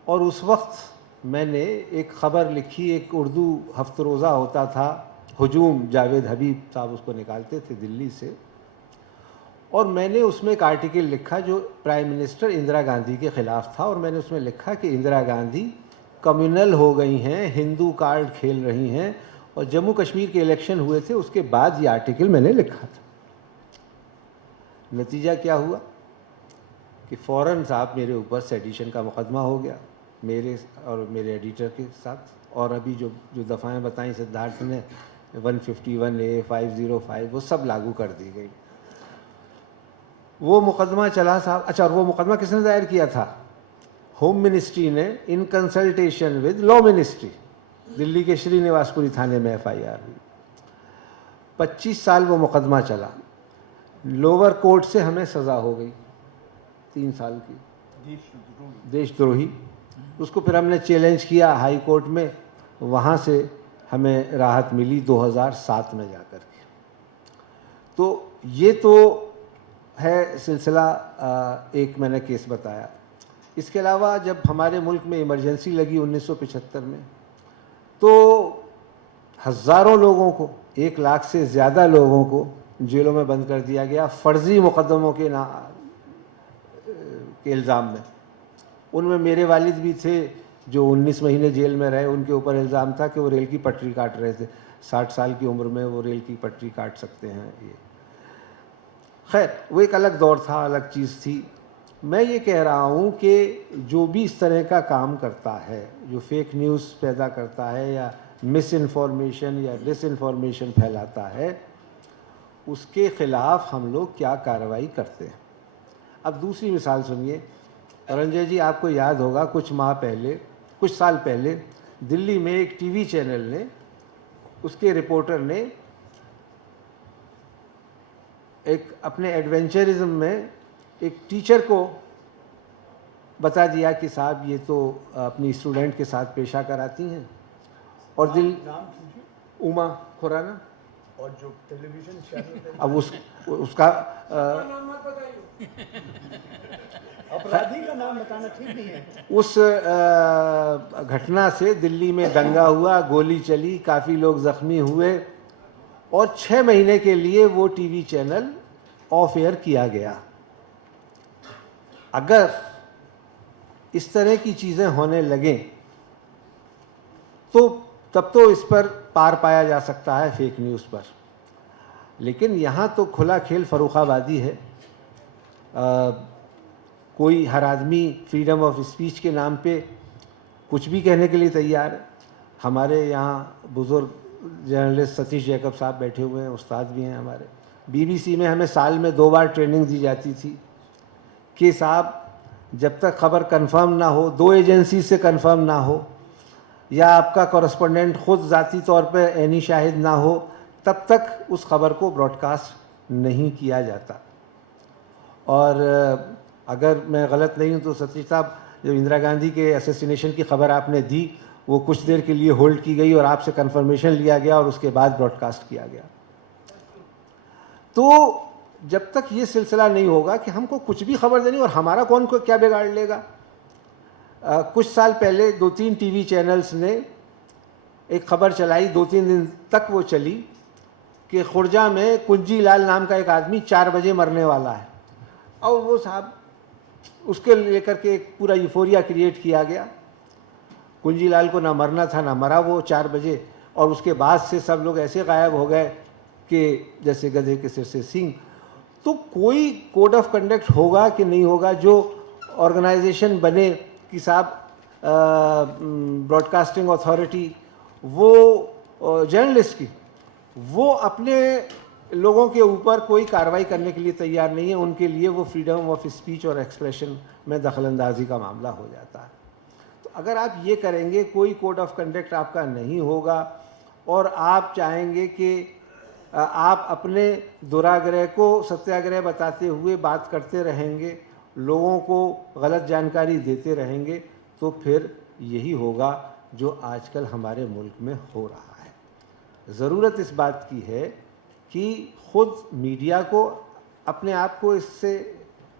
और उस वक्त मैंने एक ख़बर लिखी. एक उर्दू हफ्तरोज़ा होता था, हुजूम, जावेद हबीब साहब उसको निकालते थे दिल्ली से, और मैंने उसमें एक आर्टिकल लिखा जो प्राइम मिनिस्टर इंदिरा गांधी के ख़िलाफ़ था, और मैंने उसमें लिखा कि इंदिरा गांधी कम्युनल हो गई हैं, हिंदू कार्ड खेल रही हैं। और जम्मू कश्मीर के इलेक्शन हुए थे, उसके बाद ये आर्टिकल मैंने लिखा था। नतीजा क्या हुआ कि फ़ौरन साहब मेरे ऊपर सेडिशन का मुकदमा हो गया, मेरे और मेरे एडिटर के साथ। और अभी जो दफ़ाएँ बताई सिद्धार्थ ने, 151A, 505, वो सब लागू कर दी गई। वो मुकदमा चला साहब। अच्छा, और वो मुकदमा किसने दायर किया था? होम मिनिस्ट्री ने, in consultation with law ministry. Delhi के श्रीनिवासपुरी थाने में FIR हुई। 25 साल वो मुकदमा चला। लोअर कोर्ट से हमें सज़ा हो गई 3 साल की, देशद्रोही। उसको फिर हमने चैलेंज किया हाई कोर्ट में, वहाँ से हमें राहत मिली 2007 में जाकर के। तो ये तो है सिलसिला, एक मैंने केस बताया। इसके अलावा जब हमारे मुल्क में इमरजेंसी लगी 1975 में, तो हज़ारों लोगों को, 1 लाख से ज़्यादा लोगों को जेलों में बंद कर दिया गया फ़र्ज़ी मुकदमों के इल्ज़ाम में। उनमें मेरे वालिद भी थे जो 19 महीने जेल में रहे। उनके ऊपर इल्ज़ाम था कि वो रेल की पटरी काट रहे थे। 60 साल की उम्र में वो रेल की पटरी काट सकते हैं। ये खैर, वो एक अलग दौर था, अलग चीज़ थी। मैं ये कह रहा हूँ कि जो भी इस तरह का काम करता है, जो फेक न्यूज़ पैदा करता है या मिस इन्फॉर्मेशन या डिसइन्फॉर्मेशन फैलाता है, उसके ख़िलाफ़ हम लोग क्या कार्रवाई करते हैं। अब दूसरी मिसाल सुनिए। रंजय जी, आपको याद होगा कुछ साल पहले दिल्ली में एक टीवी चैनल ने, उसके रिपोर्टर ने एक अपने एडवेंचरिज्म में एक टीचर को बता दिया कि साहब ये तो अपनी स्टूडेंट के साथ पेशा कराती हैं। और नाम उमा खुराना। और जो टेलीविजन चैनल, अब उसका अपराधी का नाम बताना ठीक नहीं है। उस घटना से दिल्ली में दंगा हुआ, गोली चली, काफ़ी लोग ज़ख्मी हुए और 6 महीने के लिए वो टीवी चैनल ऑफ एयर किया गया। अगर इस तरह की चीज़ें होने लगें तो तब तो इस पर पार पाया जा सकता है फेक न्यूज़ पर। लेकिन यहाँ तो खुला खेल फर्रुखाबादी है। कोई हर आदमी फ्रीडम ऑफ स्पीच के नाम पे कुछ भी कहने के लिए तैयार है। हमारे यहाँ बुज़ुर्ग जर्नलिस्ट सतीश जैकब साहब बैठे हुए हैं, उस्ताद भी हैं हमारे। BBC में हमें साल में 2 बार ट्रेनिंग दी जाती थी कि साहब जब तक खबर कंफर्म ना हो, 2 एजेंसी से कंफर्म ना हो, या आपका कॉरेस्पोंडेंट ख़ुद ज़ाती तौर पे ऐनी शाहिद ना हो, तब तक उस खबर को ब्रॉडकास्ट नहीं किया जाता। और अगर मैं गलत नहीं हूँ तो सतीश साहब, जब इंदिरा गांधी के असैसिनेशन की खबर आपने दी, वो कुछ देर के लिए होल्ड की गई और आपसे कंफर्मेशन लिया गया और उसके बाद ब्रॉडकास्ट किया गया। तो जब तक ये सिलसिला नहीं होगा कि हमको कुछ भी खबर देनी और हमारा कौन को क्या बिगाड़ लेगा। कुछ साल पहले 2-3 टीवी चैनल्स ने एक खबर चलाई, 2-3 दिन तक वो चली, कि खुर्जा में कुंजी लाल नाम का एक आदमी 4 बजे मरने वाला है। और वो साहब उसके लेकर के एक पूरा यूफोरिया क्रिएट किया गया। कुंजी लाल को ना मरना था, ना मरा वो 4 बजे। और उसके बाद से सब लोग ऐसे गायब हो गए कि जैसे गधे के सिर से सींग। तो कोई कोड ऑफ कंडक्ट होगा कि नहीं होगा, जो ऑर्गेनाइजेशन बने कि साहब ब्रॉडकास्टिंग अथॉरिटी, वो जर्नलिस्ट की, वो अपने लोगों के ऊपर कोई कार्रवाई करने के लिए तैयार नहीं है। उनके लिए वो फ्रीडम ऑफ स्पीच और एक्सप्रेशन में दखलंदाजी का मामला हो जाता है। तो अगर आप ये करेंगे, कोई कोड ऑफ कंडक्ट आपका नहीं होगा और आप चाहेंगे कि आप अपने दुराग्रह को सत्याग्रह बताते हुए बात करते रहेंगे, लोगों को गलत जानकारी देते रहेंगे, तो फिर यही होगा जो आजकल हमारे मुल्क में हो रहा है। ज़रूरत इस बात की है कि ख़ुद मीडिया को अपने आप को इससे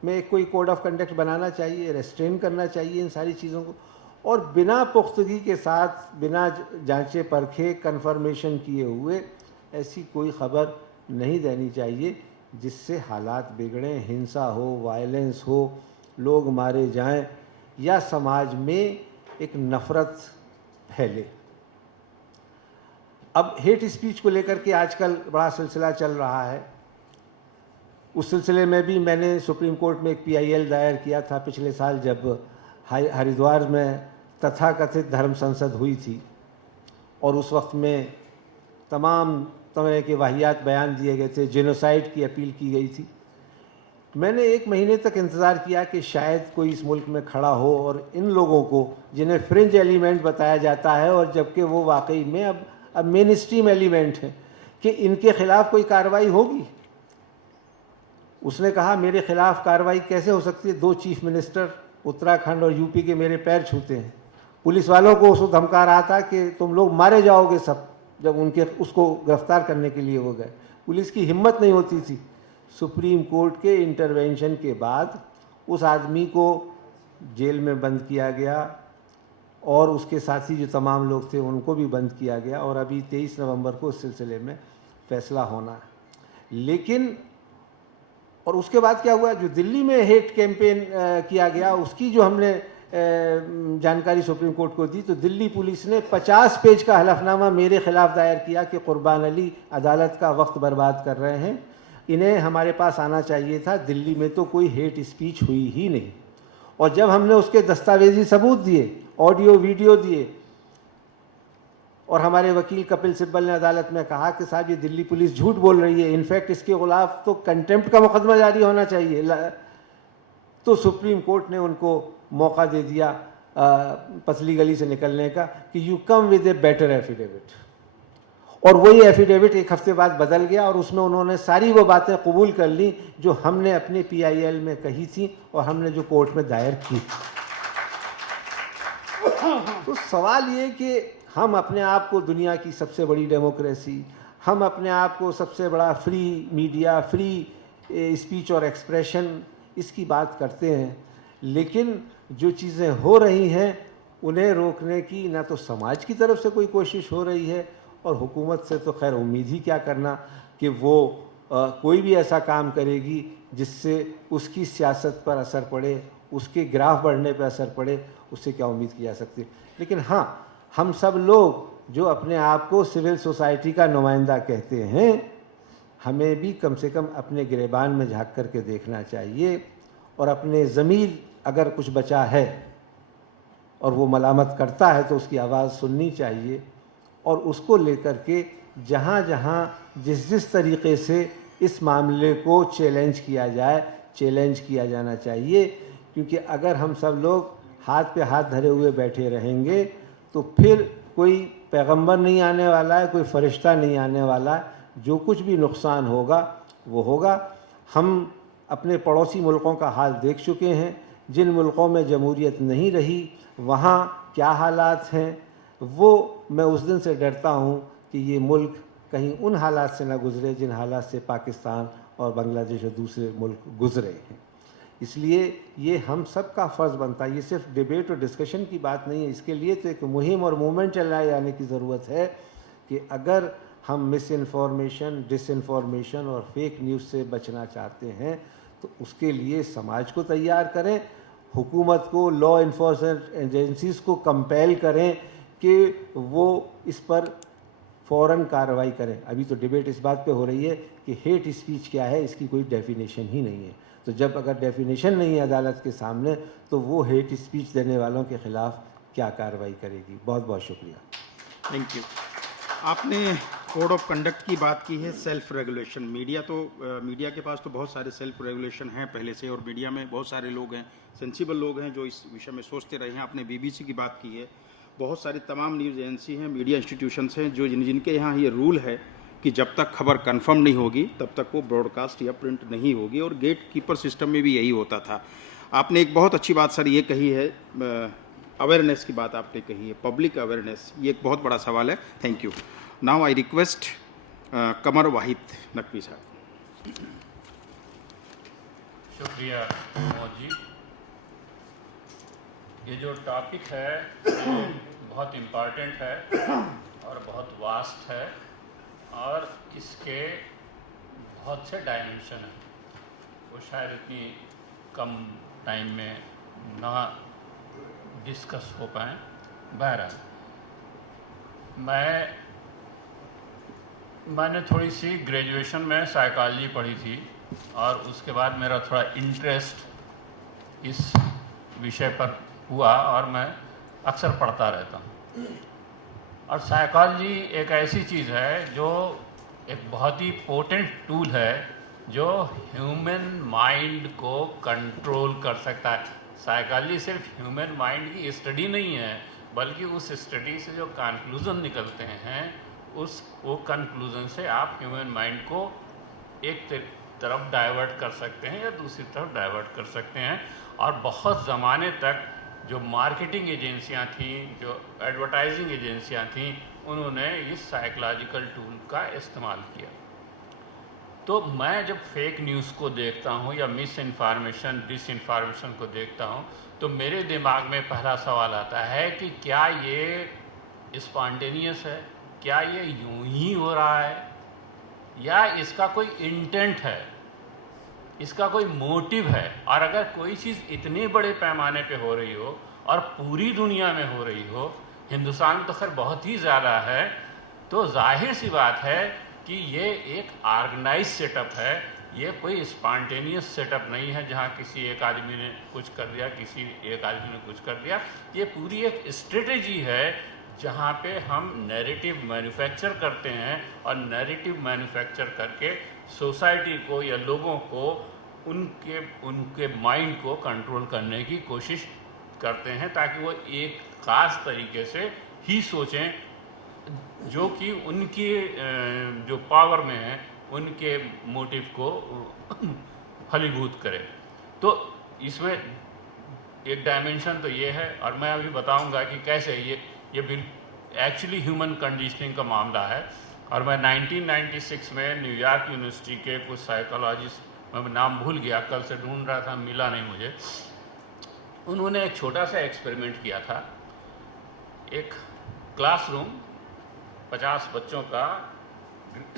में कोई कोड ऑफ कंडक्ट बनाना चाहिए, रेस्ट्रेन करना चाहिए इन सारी चीज़ों को, और बिना पुख्तगी के साथ, बिना जांचे परखे, कंफर्मेशन किए हुए ऐसी कोई ख़बर नहीं देनी चाहिए जिससे हालात बिगड़ें, हिंसा हो, वायलेंस हो, लोग मारे जाएं या समाज में एक नफ़रत फैले। अब हेट स्पीच को लेकर के आजकल बड़ा सिलसिला चल रहा है। उस सिलसिले में भी मैंने सुप्रीम कोर्ट में एक PIL दायर किया था पिछले साल, जब हरिद्वार में तथाकथित धर्म संसद हुई थी और उस वक्त में तमाम तरह के वाहियात बयान दिए गए थे, जेनोसाइड की अपील की गई थी। मैंने 1 महीने तक इंतज़ार किया कि शायद कोई इस मुल्क में खड़ा हो और इन लोगों को, जिन्हें फ्रिंज एलिमेंट बताया जाता है और जबकि वो वाकई में अब मेन स्ट्रीम एलिमेंट है, कि इनके खिलाफ कोई कार्रवाई होगी। उसने कहा मेरे खिलाफ कार्रवाई कैसे हो सकती है? 2 चीफ मिनिस्टर उत्तराखंड और यूपी के मेरे पैर छूते हैं। पुलिस वालों को उसको धमका रहा था कि तुम लोग मारे जाओगे सब, जब उनके उसको गिरफ्तार करने के लिए वो गए। पुलिस की हिम्मत नहीं होती थी। सुप्रीम कोर्ट के इंटरवेंशन के बाद उस आदमी को जेल में बंद किया गया और उसके साथी जो तमाम लोग थे उनको भी बंद किया गया और अभी 23 नवंबर को इस सिलसिले में फैसला होना है। लेकिन और उसके बाद क्या हुआ, जो दिल्ली में हेट कैंपेन किया गया उसकी जो हमने जानकारी सुप्रीम कोर्ट को दी, तो दिल्ली पुलिस ने 50 पेज का हलफनामा मेरे खिलाफ दायर किया कि कुर्बान अली अदालत का वक्त बर्बाद कर रहे हैं, इन्हें हमारे पास आना चाहिए था। दिल्ली में तो कोई हेट स्पीच हुई ही नहीं। और जब हमने उसके दस्तावेजी सबूत दिए, ऑडियो वीडियो दिए, और हमारे वकील कपिल सिब्बल ने अदालत में कहा कि साहब ये दिल्ली पुलिस झूठ बोल रही है, इनफैक्ट इसके खिलाफ तो कंटेम्प्ट का मुकदमा जारी होना चाहिए, तो सुप्रीम कोर्ट ने उनको मौका दे दिया पतली गली से निकलने का कि you come with a better affidavit. और वही एफिडेविट 1 हफ्ते बाद बदल गया और उसमें उन्होंने सारी वो बातें कबूल कर ली जो हमने अपने PIL में कही थी और हमने जो कोर्ट में दायर की थी। तो सवाल ये कि हम अपने आप को दुनिया की सबसे बड़ी डेमोक्रेसी, हम अपने आप को सबसे बड़ा फ्री मीडिया, फ्री स्पीच और एक्सप्रेशन, इसकी बात करते हैं, लेकिन जो चीज़ें हो रही हैं उन्हें रोकने की ना तो समाज की तरफ से कोई कोशिश हो रही है और हुकूमत से तो खैर उम्मीद ही क्या करना कि वो कोई भी ऐसा काम करेगी जिससे उसकी सियासत पर असर पड़े, उसके ग्राफ बढ़ने पर असर पड़े, उससे क्या उम्मीद की जा सकती है। लेकिन हाँ, हम सब लोग जो अपने आप को सिविल सोसाइटी का नुमाइंदा कहते हैं, हमें भी कम से कम अपने गिरेबान में झांक करके देखना चाहिए और अपने ज़मीर अगर कुछ बचा है और वो मलामत करता है तो उसकी आवाज़ सुननी चाहिए और उसको लेकर के जहाँ जहाँ जिस जिस तरीक़े से इस मामले को चैलेंज किया जाए, चैलेंज किया जाना चाहिए। क्योंकि अगर हम सब लोग हाथ पे हाथ धरे हुए बैठे रहेंगे तो फिर कोई पैगंबर नहीं आने वाला है, कोई फरिश्ता नहीं आने वाला है। जो कुछ भी नुकसान होगा वो होगा। हम अपने पड़ोसी मुल्कों का हाल देख चुके हैं। जिन मुल्कों में जमहूरियत नहीं रही वहाँ क्या हालात हैं, वो मैं उस दिन से डरता हूँ कि ये मुल्क कहीं उन हालात से ना गुज़रे जिन हालात से पाकिस्तान और बांग्लादेश और दूसरे मुल्क गुज़रे हैं। इसलिए ये हम सब का फ़र्ज़ बनता है। ये सिर्फ डिबेट और डिस्कशन की बात नहीं है, इसके लिए तो एक मुहिम और मूवमेंट चलाए जाने की ज़रूरत है कि अगर हम मिस इन्फॉर्मेशन, डिसइन्फॉर्मेशन और फेक न्यूज़ से बचना चाहते हैं तो उसके लिए समाज को तैयार करें, हुकूमत को, लॉ इन्फोर्समेंट एजेंसीज़ को कंपेल करें कि वो इस पर फ़ौरन कार्रवाई करें। अभी तो डिबेट इस बात पे हो रही है कि हेट स्पीच क्या है, इसकी कोई डेफिनेशन ही नहीं है। तो जब अगर डेफिनेशन नहीं है अदालत के सामने तो वो हेट स्पीच देने वालों के ख़िलाफ़ क्या कार्रवाई करेगी। बहुत बहुत शुक्रिया। Thank you. आपने कोड ऑफ कंडक्ट की बात की है, सेल्फ रेगुलेशन। मीडिया के पास तो बहुत सारे सेल्फ रेगुलेशन हैं पहले से, और मीडिया में बहुत सारे लोग हैं, सेंसिबल लोग हैं जो इस विषय में सोचते रहे हैं। आपने BBC की बात की है, बहुत सारी तमाम न्यूज़ एजेंसी हैं, मीडिया इंस्टीट्यूशंस हैं जो जिनके यहाँ ये रूल है कि जब तक खबर कंफर्म नहीं होगी तब तक वो ब्रॉडकास्ट या प्रिंट नहीं होगी, और गेट कीपर सिस्टम में भी यही होता था। आपने एक बहुत अच्छी बात सर ये कही है, अवेयरनेस की बात आपने कही है, पब्लिक अवेयरनेस, ये एक बहुत बड़ा सवाल है। Thank you. Now I request Qamar Waheed Naqvi sahab. शुक्रिया मोहम्मद जी। ये जो टॉपिक है ये बहुत इम्पॉर्टेंट है और बहुत वास्ट है और इसके बहुत से डायमेंशन हैं, वो शायद इतनी कम टाइम में ना डिस्कस हो पाए। बहरहाल मैंने थोड़ी सी ग्रेजुएशन में साइकोलॉजी पढ़ी थी और उसके बाद मेरा थोड़ा इंटरेस्ट इस विषय पर हुआ और मैं अक्सर पढ़ता रहता हूँ। और साइकोलॉजी एक ऐसी चीज़ है जो एक बहुत ही पोटेंट टूल है जो ह्यूमन माइंड को कंट्रोल कर सकता है। साइकोलॉजी सिर्फ ह्यूमन माइंड की स्टडी नहीं है, बल्कि उस स्टडी से जो कंक्लूज़न निकलते हैं वो कंक्लूज़न से आप ह्यूमन माइंड को एक तरफ डाइवर्ट कर सकते हैं या दूसरी तरफ डाइवर्ट कर सकते हैं। और बहुत ज़माने तक जो मार्केटिंग एजेंसियां थीं, जो एडवर्टाइजिंग एजेंसियां थीं, उन्होंने इस साइकोलॉजिकल टूल का इस्तेमाल किया। तो मैं जब फेक न्यूज़ को देखता हूँ या मिस इन्फॉर्मेशन डिसइन्फॉर्मेशन को देखता हूँ तो मेरे दिमाग में पहला सवाल आता है कि क्या ये स्पॉन्टेनियस है, क्या ये यूं ही हो रहा है, या इसका कोई इंटेंट है, इसका कोई मोटिव है। और अगर कोई चीज़ इतने बड़े पैमाने पे हो रही हो और पूरी दुनिया में हो रही हो, हिंदुस्तान तो खैर बहुत ही ज़्यादा है, तो जाहिर सी बात है कि ये एक ऑर्गेनाइज सेटअप है, ये कोई स्पॉन्टेनियस सेटअप नहीं है जहाँ किसी एक आदमी ने कुछ कर दिया, किसी एक आदमी ने कुछ कर दिया। ये पूरी एक स्ट्रेटेजी है जहाँ पे हम नैरेटिव मैन्युफैक्चर करते हैं और नैरेटिव मैन्युफैक्चर करके सोसाइटी को या लोगों को उनके माइंड को कंट्रोल करने की कोशिश करते हैं ताकि वो एक ख़ास तरीके से ही सोचें जो कि उनकी जो पावर में है उनके मोटिव को फलीभूत करे। तो इसमें एक डायमेंशन तो ये है और मैं अभी बताऊंगा कि कैसे ये एक्चुअली ह्यूमन कंडीशनिंग का मामला है। और मैं 1996 में न्यूयॉर्क यूनिवर्सिटी के कुछ साइकोलॉजिस्ट, मैं नाम भूल गया, कल से ढूंढ रहा था, मिला नहीं मुझे, उन्होंने एक छोटा सा एक्सपेरिमेंट किया था। एक क्लासरूम 50 बच्चों का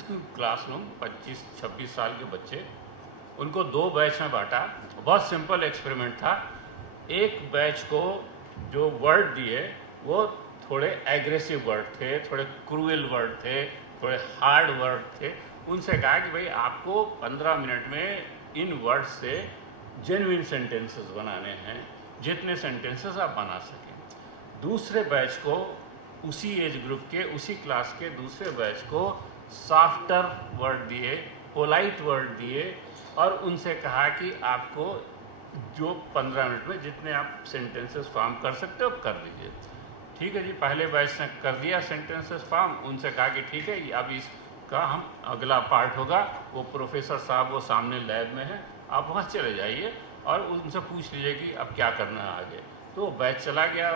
क्लासरूम, 25-26 साल के बच्चे, उनको 2 बैच में बांटा। बहुत सिंपल एक्सपेरिमेंट था। एक बैच को जो वर्ड दिए वो थोड़े एग्रेसिव वर्ड थे, थोड़े क्रूएल वर्ड थे, थोड़े हार्ड वर्ड थे। उनसे कहा कि भाई आपको 15 मिनट में इन वर्ड्स से जेन्युइन सेंटेंसेस बनाने हैं, जितने सेंटेंसेस आप बना सकें। दूसरे बैच को, उसी एज ग्रुप के, उसी क्लास के दूसरे बैच को सॉफ्टर वर्ड दिए, पोलाइट वर्ड दिए और उनसे कहा कि आपको जो 15 मिनट में जितने आप सेंटेंसेस फॉर्म कर सकते हो कर दीजिए। ठीक है जी, पहले बैच ने कर दिया सेंटेंसेस फॉर्म। उनसे कहा कि ठीक है, अब इसका हम अगला पार्ट होगा, वो प्रोफेसर साहब वो सामने लैब में है, आप वहाँ चले जाइए और उनसे पूछ लीजिए कि अब क्या करना है आगे। तो बैच चला गया।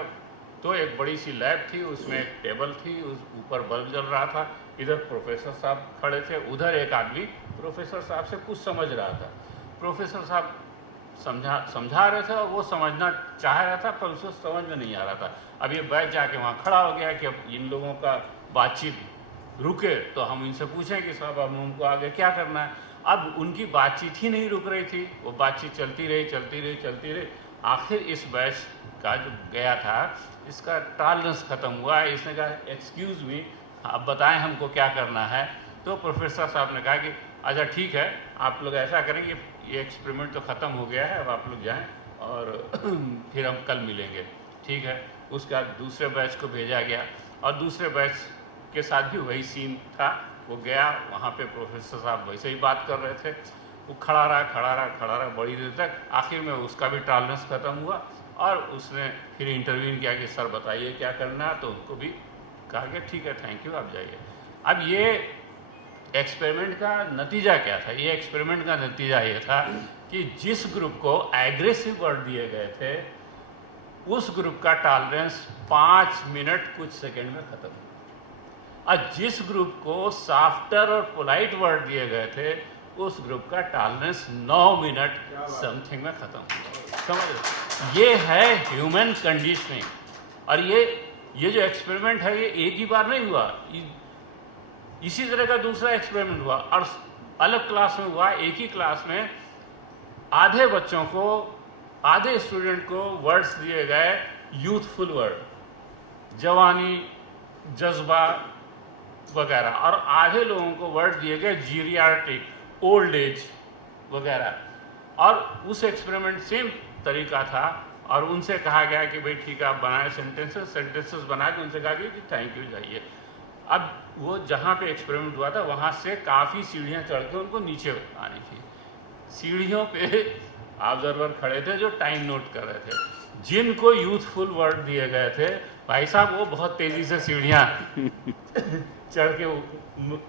तो एक बड़ी सी लैब थी, उसमें एक टेबल थी, उस ऊपर बल्ब जल रहा था, इधर प्रोफेसर साहब खड़े थे, उधर एक आदमी प्रोफेसर साहब से कुछ समझ रहा था। प्रोफेसर साहब समझा रहे थे और वो समझना चाह रहा था पर उसको समझ में नहीं आ रहा था। अब ये बैठ जाके वहाँ खड़ा हो गया कि अब इन लोगों का बातचीत रुके तो हम इनसे पूछें कि साहब अब हमको आगे क्या करना है। अब उनकी बातचीत ही नहीं रुक रही थी, वो बातचीत चलती रही। आखिर इस बैच का जो गया था, इसका टॉलरेंस ख़त्म हुआ। इसने कहा एक्सक्यूज़ मी, अब बताएं हमको क्या करना है। तो प्रोफेसर साहब ने कहा कि अच्छा ठीक है, आप लोग ऐसा करें कि ये एक्सपेरिमेंट तो ख़त्म हो गया है, अब आप लोग जाएं और फिर हम कल मिलेंगे। ठीक है। उसके बाद दूसरे बैच को भेजा गया और दूसरे बैच के साथ भी वही सीन था। वो गया, वहाँ पे प्रोफेसर साहब वैसे ही बात कर रहे थे। वो खड़ा रहा बड़ी देर तक। आखिर में उसका भी टॉलरेंस ख़त्म हुआ और उसने फिर इंटरव्यू किया कि सर बताइए क्या करना है। तो उनको भी कहा कि ठीक है, थैंक यू, आप जाइए। अब ये एक्सपेरिमेंट का नतीजा क्या था? ये एक्सपेरिमेंट का नतीजा ये था कि जिस ग्रुप को एग्रेसिव वर्ड दिए गए थे उस ग्रुप का टॉलरेंस 5 मिनट कुछ सेकंड में खत्म हुआ, और जिस ग्रुप को सॉफ्टर और पोलाइट वर्ड दिए गए थे उस ग्रुप का टॉलरेंस 9 मिनट समथिंग में खत्म हुआ। समझ रहे? ये है ह्यूमन कंडीशनिंग। और ये जो एक्सपेरिमेंट है ये एक ही बार नहीं हुआ, इसी तरह का दूसरा एक्सपेरिमेंट हुआ अलग क्लास में हुआ, एक ही क्लास में आधे बच्चों को, आधे स्टूडेंट को वर्ड्स दिए गए यूथफुल वर्ड, जवानी, जज्बा वगैरह, और आधे लोगों को वर्ड दिए गए जीरियाट्रिक, ओल्ड एज वगैरह। और उस एक्सपेरिमेंट सेम तरीका था, और उनसे कहा गया कि भाई ठीक है आप बनाए सेंटेंसेस बना के उनसे कहा कि थैंक यू जाइए। अब वो जहाँ पे एक्सपेरिमेंट हुआ था वहाँ से काफ़ी सीढ़ियाँ चढ़ के उनको नीचे आनी थी। सीढ़ियों पे ऑब्जर्वर खड़े थे जो टाइम नोट कर रहे थे। जिनको यूथफुल वर्ड दिए गए थे भाई साहब वो बहुत तेज़ी से सीढ़ियाँ चढ़ के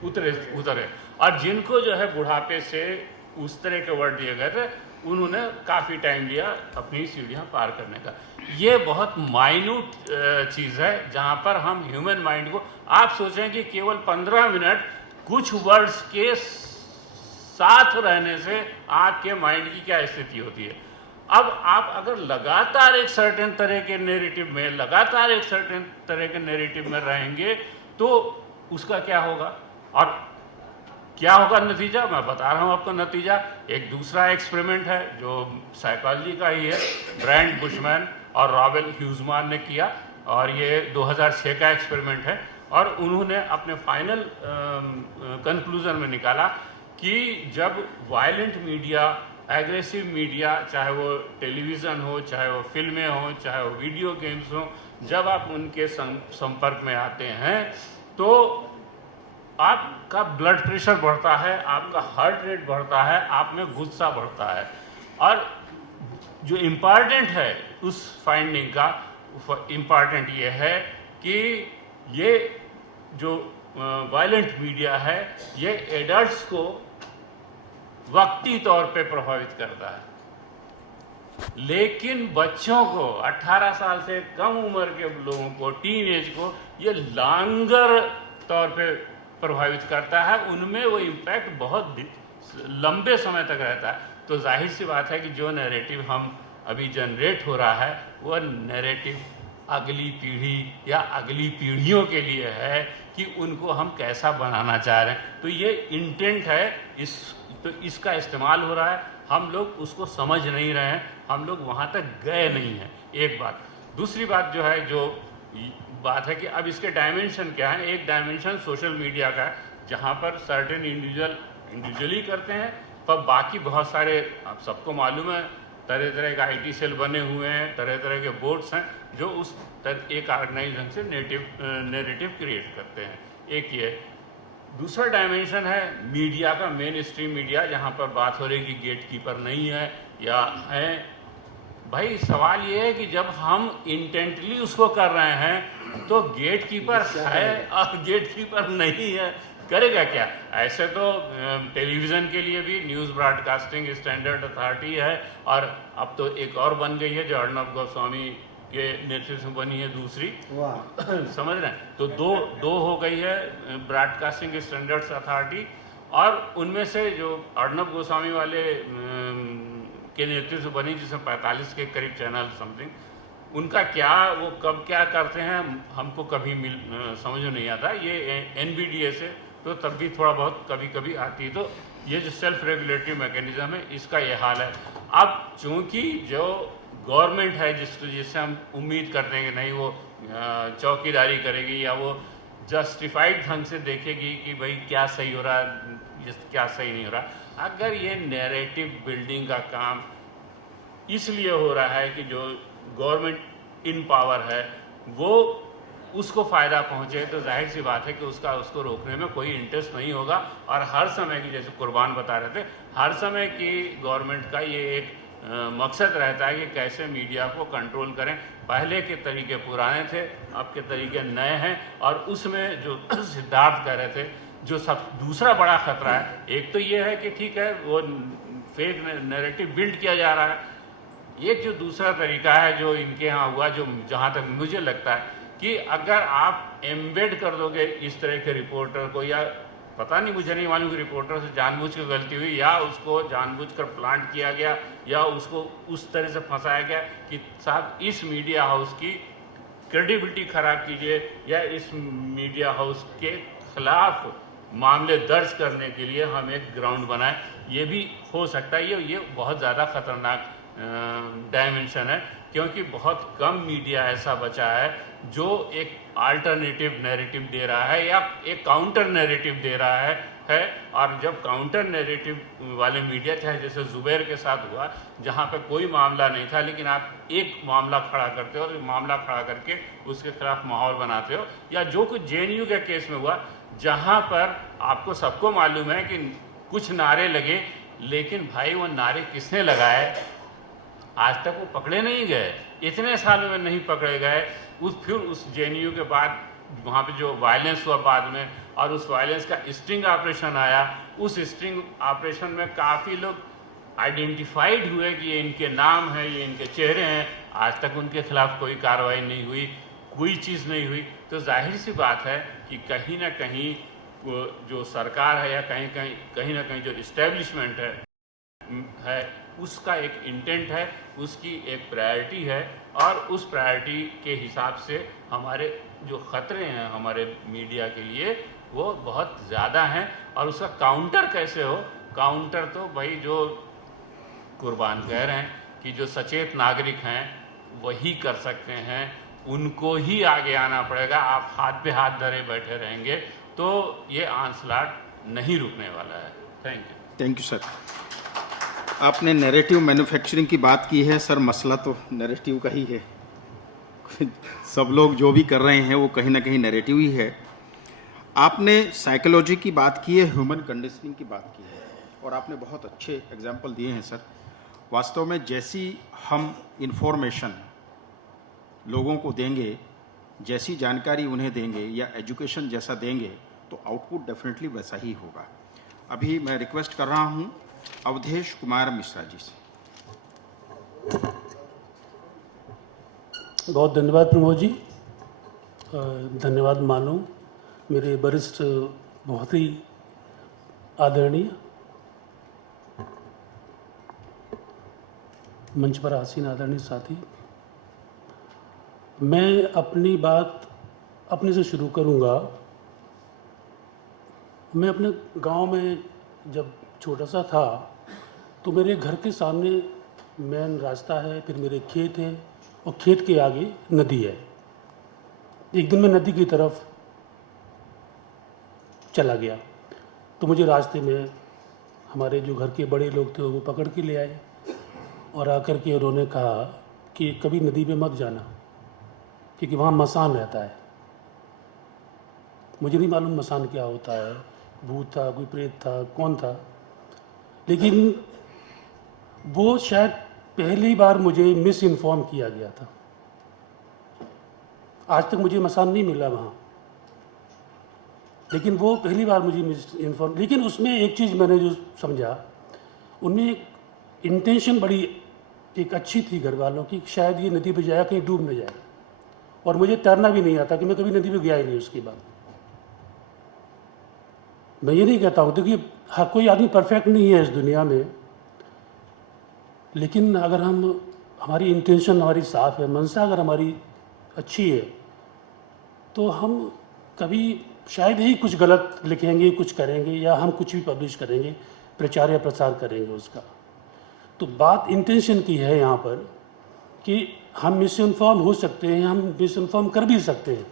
उतरे, और जिनको जो है बुढ़ापे से उस तरह के वर्ड दिए गए थे उन्होंने काफ़ी टाइम लिया अपनी सीढ़ियाँ पार करने का। ये बहुत माइन्यूट चीज़ है जहाँ पर हम ह्यूमन माइंड को, आप सोचें कि केवल 15 मिनट कुछ वर्ड्स के साथ रहने से आपके माइंड की क्या स्थिति होती है। अब आप अगर लगातार एक सर्टेन तरह के नैरेटिव में, लगातार एक सर्टेन तरह के नैरेटिव में रहेंगे तो उसका क्या होगा, और क्या होगा नतीजा, मैं बता रहा हूँ आपको नतीजा। एक दूसरा एक्सपेरिमेंट है जो साइकोलॉजी का ही है, ब्रायन बुशमैन और रॉबेल ह्यूजमान ने किया, और ये 2006 का एक्सपेरिमेंट है। और उन्होंने अपने फाइनल कंक्लूजन में निकाला कि जब वायलेंट मीडिया, एग्रेसिव मीडिया, चाहे वो टेलीविज़न हो, चाहे वो फिल्में हो, चाहे वो वीडियो गेम्स हो, जब आप उनके संपर्क में आते हैं तो आपका ब्लड प्रेशर बढ़ता है, आपका हार्ट रेट बढ़ता है, आप में गुस्सा बढ़ता है। और जो इम्पॉर्टेंट है उस फाइंडिंग का, इम्पॉर्टेंट ये है कि ये जो वायलेंट मीडिया है ये एडल्ट्स को वक्ती तौर पे प्रभावित करता है, लेकिन बच्चों को, 18 साल से कम उम्र के लोगों को, टीन एज को, ये लॉन्गर तौर पे प्रभावित करता है। उनमें वो इम्पैक्ट बहुत लंबे समय तक रहता है। तो जाहिर सी बात है कि जो नैरेटिव हम अभी जनरेट हो रहा है वह नैरेटिव अगली पीढ़ी या अगली पीढ़ियों के लिए है कि उनको हम कैसा बनाना चाह रहे हैं। तो ये इंटेंट है, तो इसका इस्तेमाल हो रहा है, हम लोग उसको समझ नहीं रहे हैं, हम लोग वहाँ तक गए नहीं हैं। एक बात। दूसरी बात जो है, जो बात है कि अब इसके डायमेंशन क्या है। एक डायमेंशन सोशल मीडिया का है जहाँ पर सर्टेन इंडिविजुअली करते हैं, पर बाकी बहुत सारे, आप सबको मालूम है, तरह तरह का IT सेल बने हुए हैं, तरह तरह के बोर्ड्स हैं जो उस एक ऑर्गेनाइज ढंग से नैरेटिव क्रिएट करते हैं। एक ये। दूसरा डायमेंशन है मीडिया का, मेन स्ट्रीम मीडिया, जहाँ पर बात हो रही है कि गेट कीपर नहीं है या है। भाई सवाल ये है कि जब हम इंटेंटली उसको कर रहे हैं तो गेट कीपर है और गेट कीपर नहीं है, करेगा क्या? ऐसे तो टेलीविज़न के लिए भी न्यूज़ ब्रॉडकास्टिंग स्टैंडर्ड अथॉरिटी है, और अब तो एक और बन गई है जो अर्णब गोस्वामी के नेतृत्व में बनी है दूसरी। समझ रहे हैं? तो दो हो गई है ब्रॉडकास्टिंग स्टैंडर्ड्स अथॉरिटी, और उनमें से जो अर्णब गोस्वामी वाले के नेतृत्व से बनी, जिसमें 45 के करीब चैनल समथिंग, उनका क्या, वो कब क्या करते हैं हमको कभी समझ में नहीं आता। ये NBDA से तो तब भी थोड़ा बहुत कभी कभी आती है। तो ये जो सेल्फ रेगुलेटरी मैकेनिज्म है इसका ये हाल है। अब चूँकि जो गवर्नमेंट है जिससे हम उम्मीद करते हैं कि नहीं वो चौकीदारी करेगी या वो जस्टिफाइड ढंग से देखेगी कि भाई क्या सही हो रहा है, क्या सही नहीं हो रहा। अगर ये नैरेटिव बिल्डिंग का काम इसलिए हो रहा है कि जो गवर्नमेंट इन पावर है वो उसको फ़ायदा पहुँचे, तो जाहिर सी बात है कि उसको रोकने में कोई इंटरेस्ट नहीं होगा। और हर समय की, जैसे कुर्बान बता रहे थे, हर समय की गवर्नमेंट का ये एक मकसद रहता है कि कैसे मीडिया को कंट्रोल करें। पहले के तरीके पुराने थे, अब के तरीके नए हैं। और उसमें जो सिद्धार्थ कह रहे थे, जो सब दूसरा बड़ा खतरा है, एक तो ये है कि ठीक है वो फेक नैरेटिव बिल्ड किया जा रहा है। एक जो दूसरा तरीका है जो इनके यहाँ हुआ, जो जहाँ तक मुझे लगता है कि अगर आप एम्बेड कर दोगे इस तरह के रिपोर्टर को, या पता नहीं, मुझे नहीं मालूम कि रिपोर्टर से जानबूझ कर गलती हुई या उसको जानबूझकर प्लांट किया गया या उसको उस तरह से फंसाया गया कि साहब इस मीडिया हाउस की क्रेडिबिलिटी ख़राब कीजिए या इस मीडिया हाउस के खिलाफ मामले दर्ज करने के लिए हम एक ग्राउंड बनाएं, ये भी हो सकता है। ये बहुत ज़्यादा खतरनाक डायमेंशन है, क्योंकि बहुत कम मीडिया ऐसा बचा है जो एक अल्टरनेटिव नैरेटिव दे रहा है या एक काउंटर नैरेटिव दे रहा है। और जब काउंटर नैरेटिव वाले मीडिया, चाहे जैसे जुबैर के साथ हुआ, जहाँ पे कोई मामला नहीं था लेकिन आप एक मामला खड़ा करते हो और मामला खड़ा करके उसके खिलाफ माहौल बनाते हो, या जो कुछ JNU के केस में हुआ, जहाँ पर आपको सबको मालूम है कि कुछ नारे लगे, लेकिन भाई वो नारे किसने लगाए, आज तक वो पकड़े नहीं गए, इतने सालों में नहीं पकड़े गए। फिर उस JNU के बाद वहाँ पे जो वायलेंस हुआ बाद में, और उस वायलेंस का स्टिंग ऑपरेशन आया, उस स्टिंग ऑपरेशन में काफ़ी लोग आइडेंटिफाइड हुए कि ये इनके नाम है, ये इनके चेहरे हैं, आज तक उनके खिलाफ कोई कार्रवाई नहीं हुई, कोई चीज़ नहीं हुई। तो जाहिर सी बात है कि कहीं ना कहीं जो सरकार है या कहीं ना कहीं जो इस्टेब्लिशमेंट है उसका एक इंटेंट है, उसकी एक प्रायोरिटी है, और उस प्रायोरिटी के हिसाब से हमारे जो ख़तरे हैं हमारे मीडिया के लिए वो बहुत ज़्यादा हैं। और उसका काउंटर कैसे हो, काउंटर तो भाई जो कुर्बान कह रहे हैं कि जो सचेत नागरिक हैं वही कर सकते हैं, उनको ही आगे आना पड़ेगा। आप हाथ पे हाथ धरे बैठे रहेंगे तो ये आंसलाट नहीं रुकने वाला है। Thank you sir. आपने नैरेटिव मैन्युफैक्चरिंग की बात की है सर, मसला तो नैरेटिव का ही है। सब लोग जो भी कर रहे हैं वो कहीं ना कहीं नैरेटिव ही है। आपने साइकोलॉजी की बात की है, ह्यूमन कंडीशनिंग की बात की है, और आपने बहुत अच्छे एग्जाम्पल दिए हैं सर। वास्तव में जैसी हम इंफॉर्मेशन लोगों को देंगे, जैसी जानकारी उन्हें देंगे या एजुकेशन जैसा देंगे, तो आउटपुट डेफिनेटली वैसा ही होगा। अभी मैं रिक्वेस्ट कर रहा हूं अवधेश कुमार मिश्रा जी से। बहुत धन्यवाद प्रमोद जी, धन्यवाद मानो, मेरे वरिष्ठ बहुत ही आदरणीय मंच पर आसीन आदरणीय साथी। मैं अपनी बात अपने से शुरू करूंगा। मैं अपने गांव में जब छोटा सा था तो मेरे घर के सामने मेन रास्ता है, फिर मेरे खेत है और खेत के आगे नदी है। एक दिन मैं नदी की तरफ चला गया तो मुझे रास्ते में हमारे जो घर के बड़े लोग थे वो पकड़ के ले आए और आकर के उन्होंने कहा कि कभी नदी पे मत जाना क्योंकि वहाँ मसान रहता है। मुझे नहीं मालूम मसान क्या होता है, भूत था, कोई प्रेत था, कौन था, लेकिन वो शायद पहली बार मुझे मिस इन्फॉर्म किया गया था। आज तक मुझे मसान नहीं मिला वहाँ, लेकिन वो पहली बार मुझे मिस इन्फॉर्म। लेकिन उसमें एक चीज़ मैंने जो समझा, उनमें एक इंटेंशन बड़ी एक अच्छी थी घर वालों की, शायद ये नदी पे जाया कहीं डूब न जाए। और मुझे तैरना भी नहीं आता कि मैं कभी नदी पे गया ही नहीं। उसके बाद मैं ये नहीं कहता हूँ, देखिए हाँ, कोई आदमी परफेक्ट नहीं है इस दुनिया में, लेकिन अगर हमारी इंटेंशन हमारी साफ है, मनसा अगर हमारी अच्छी है, तो हम कभी शायद ही कुछ गलत लिखेंगे, कुछ करेंगे, या हम कुछ भी पब्लिश करेंगे, प्रचार या प्रसार करेंगे उसका। तो बात इंटेंशन की है यहाँ पर कि हम मिस इन्फॉर्म हो सकते हैं, हम मिस इन्फॉर्म कर भी सकते हैं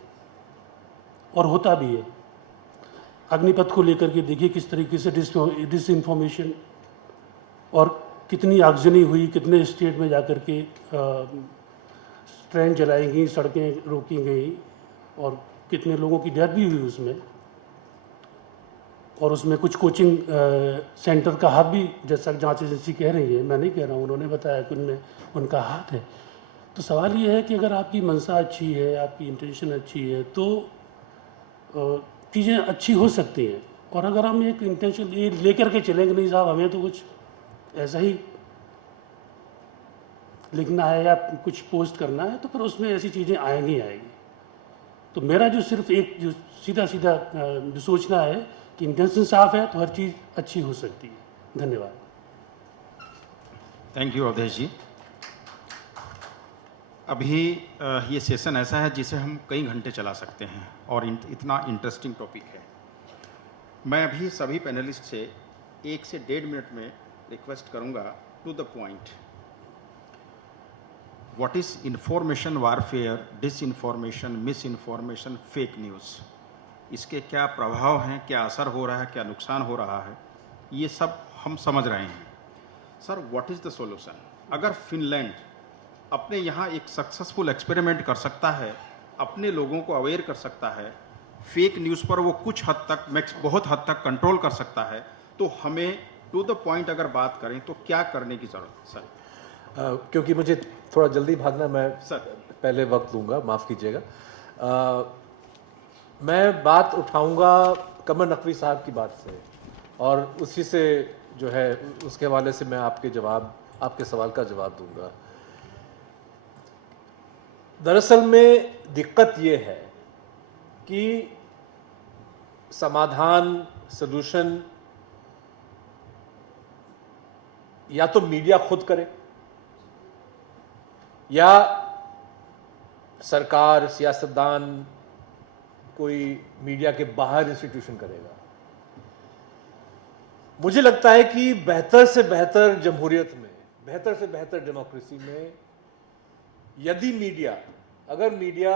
और होता भी है। अग्निपथ को लेकर के देखिए किस तरीके से डिसइंफॉर्मेशन और कितनी आगजनी हुई, कितने स्टेट में जाकर के ट्रेन चलाई गई, सड़कें रोकी गई और कितने लोगों की डेथ भी हुई उसमें। और उसमें कुछ कोचिंग सेंटर का हाथ भी, जैसा जांच एजेंसी कह रही है, मैं नहीं कह रहा हूँ, उन्होंने बताया कि उनमें उनका हाथ है। तो सवाल ये है कि अगर आपकी मनसा अच्छी है, आपकी इंटेंशन अच्छी है, तो चीज़ें अच्छी हो सकती हैं। और अगर हम एक इंटेंशन ये लेकर के चलेंगे, नहीं साहब हमें तो कुछ ऐसा ही लिखना है या कुछ पोस्ट करना है, तो फिर उसमें ऐसी चीज़ें आएंगी आएंगी। तो मेरा जो सिर्फ एक जो सीधा सीधा जो सोचना है कि इंटेंशन साफ है तो हर चीज़ अच्छी हो सकती है। धन्यवाद। थैंक यू अवधेश जी। अभी ये सेशन ऐसा है जिसे हम कई घंटे चला सकते हैं और इतना इंटरेस्टिंग टॉपिक है। मैं अभी सभी पैनलिस्ट से 1 से 1.5 मिनट में रिक्वेस्ट करूंगा, to the point. What is information warfare, disinformation, misinformation, fake news, इसके क्या प्रभाव हैं, क्या असर हो रहा है, क्या नुकसान हो रहा है, ये सब हम समझ रहे हैं। Sir, what is the solution? अगर फिनलैंड अपने यहाँ एक सक्सेसफुल एक्सपेरिमेंट कर सकता है, अपने लोगों को अवेयर कर सकता है, फेक न्यूज़ पर वो कुछ हद तक, बहुत हद तक कंट्रोल कर सकता है, तो हमें टू द पॉइंट अगर बात करें तो क्या करने की ज़रूरत है सर? क्योंकि मुझे थोड़ा जल्दी भागना, मैं सर पहले वक्त लूँगा, माफ़ कीजिएगा। मैं बात उठाऊँगा कमर नकवी साहब की बात से, और उसी से जो है उसके हवाले से मैं आपके सवाल का जवाब दूंगा। दरअसल में दिक्कत ये है कि समाधान, सलूशन या तो मीडिया खुद करे या सरकार, सियासतदान, कोई मीडिया के बाहर इंस्टीट्यूशन करेगा। मुझे लगता है कि बेहतर से बेहतर जमहूरियत में, बेहतर से बेहतर डेमोक्रेसी में, यदि अगर मीडिया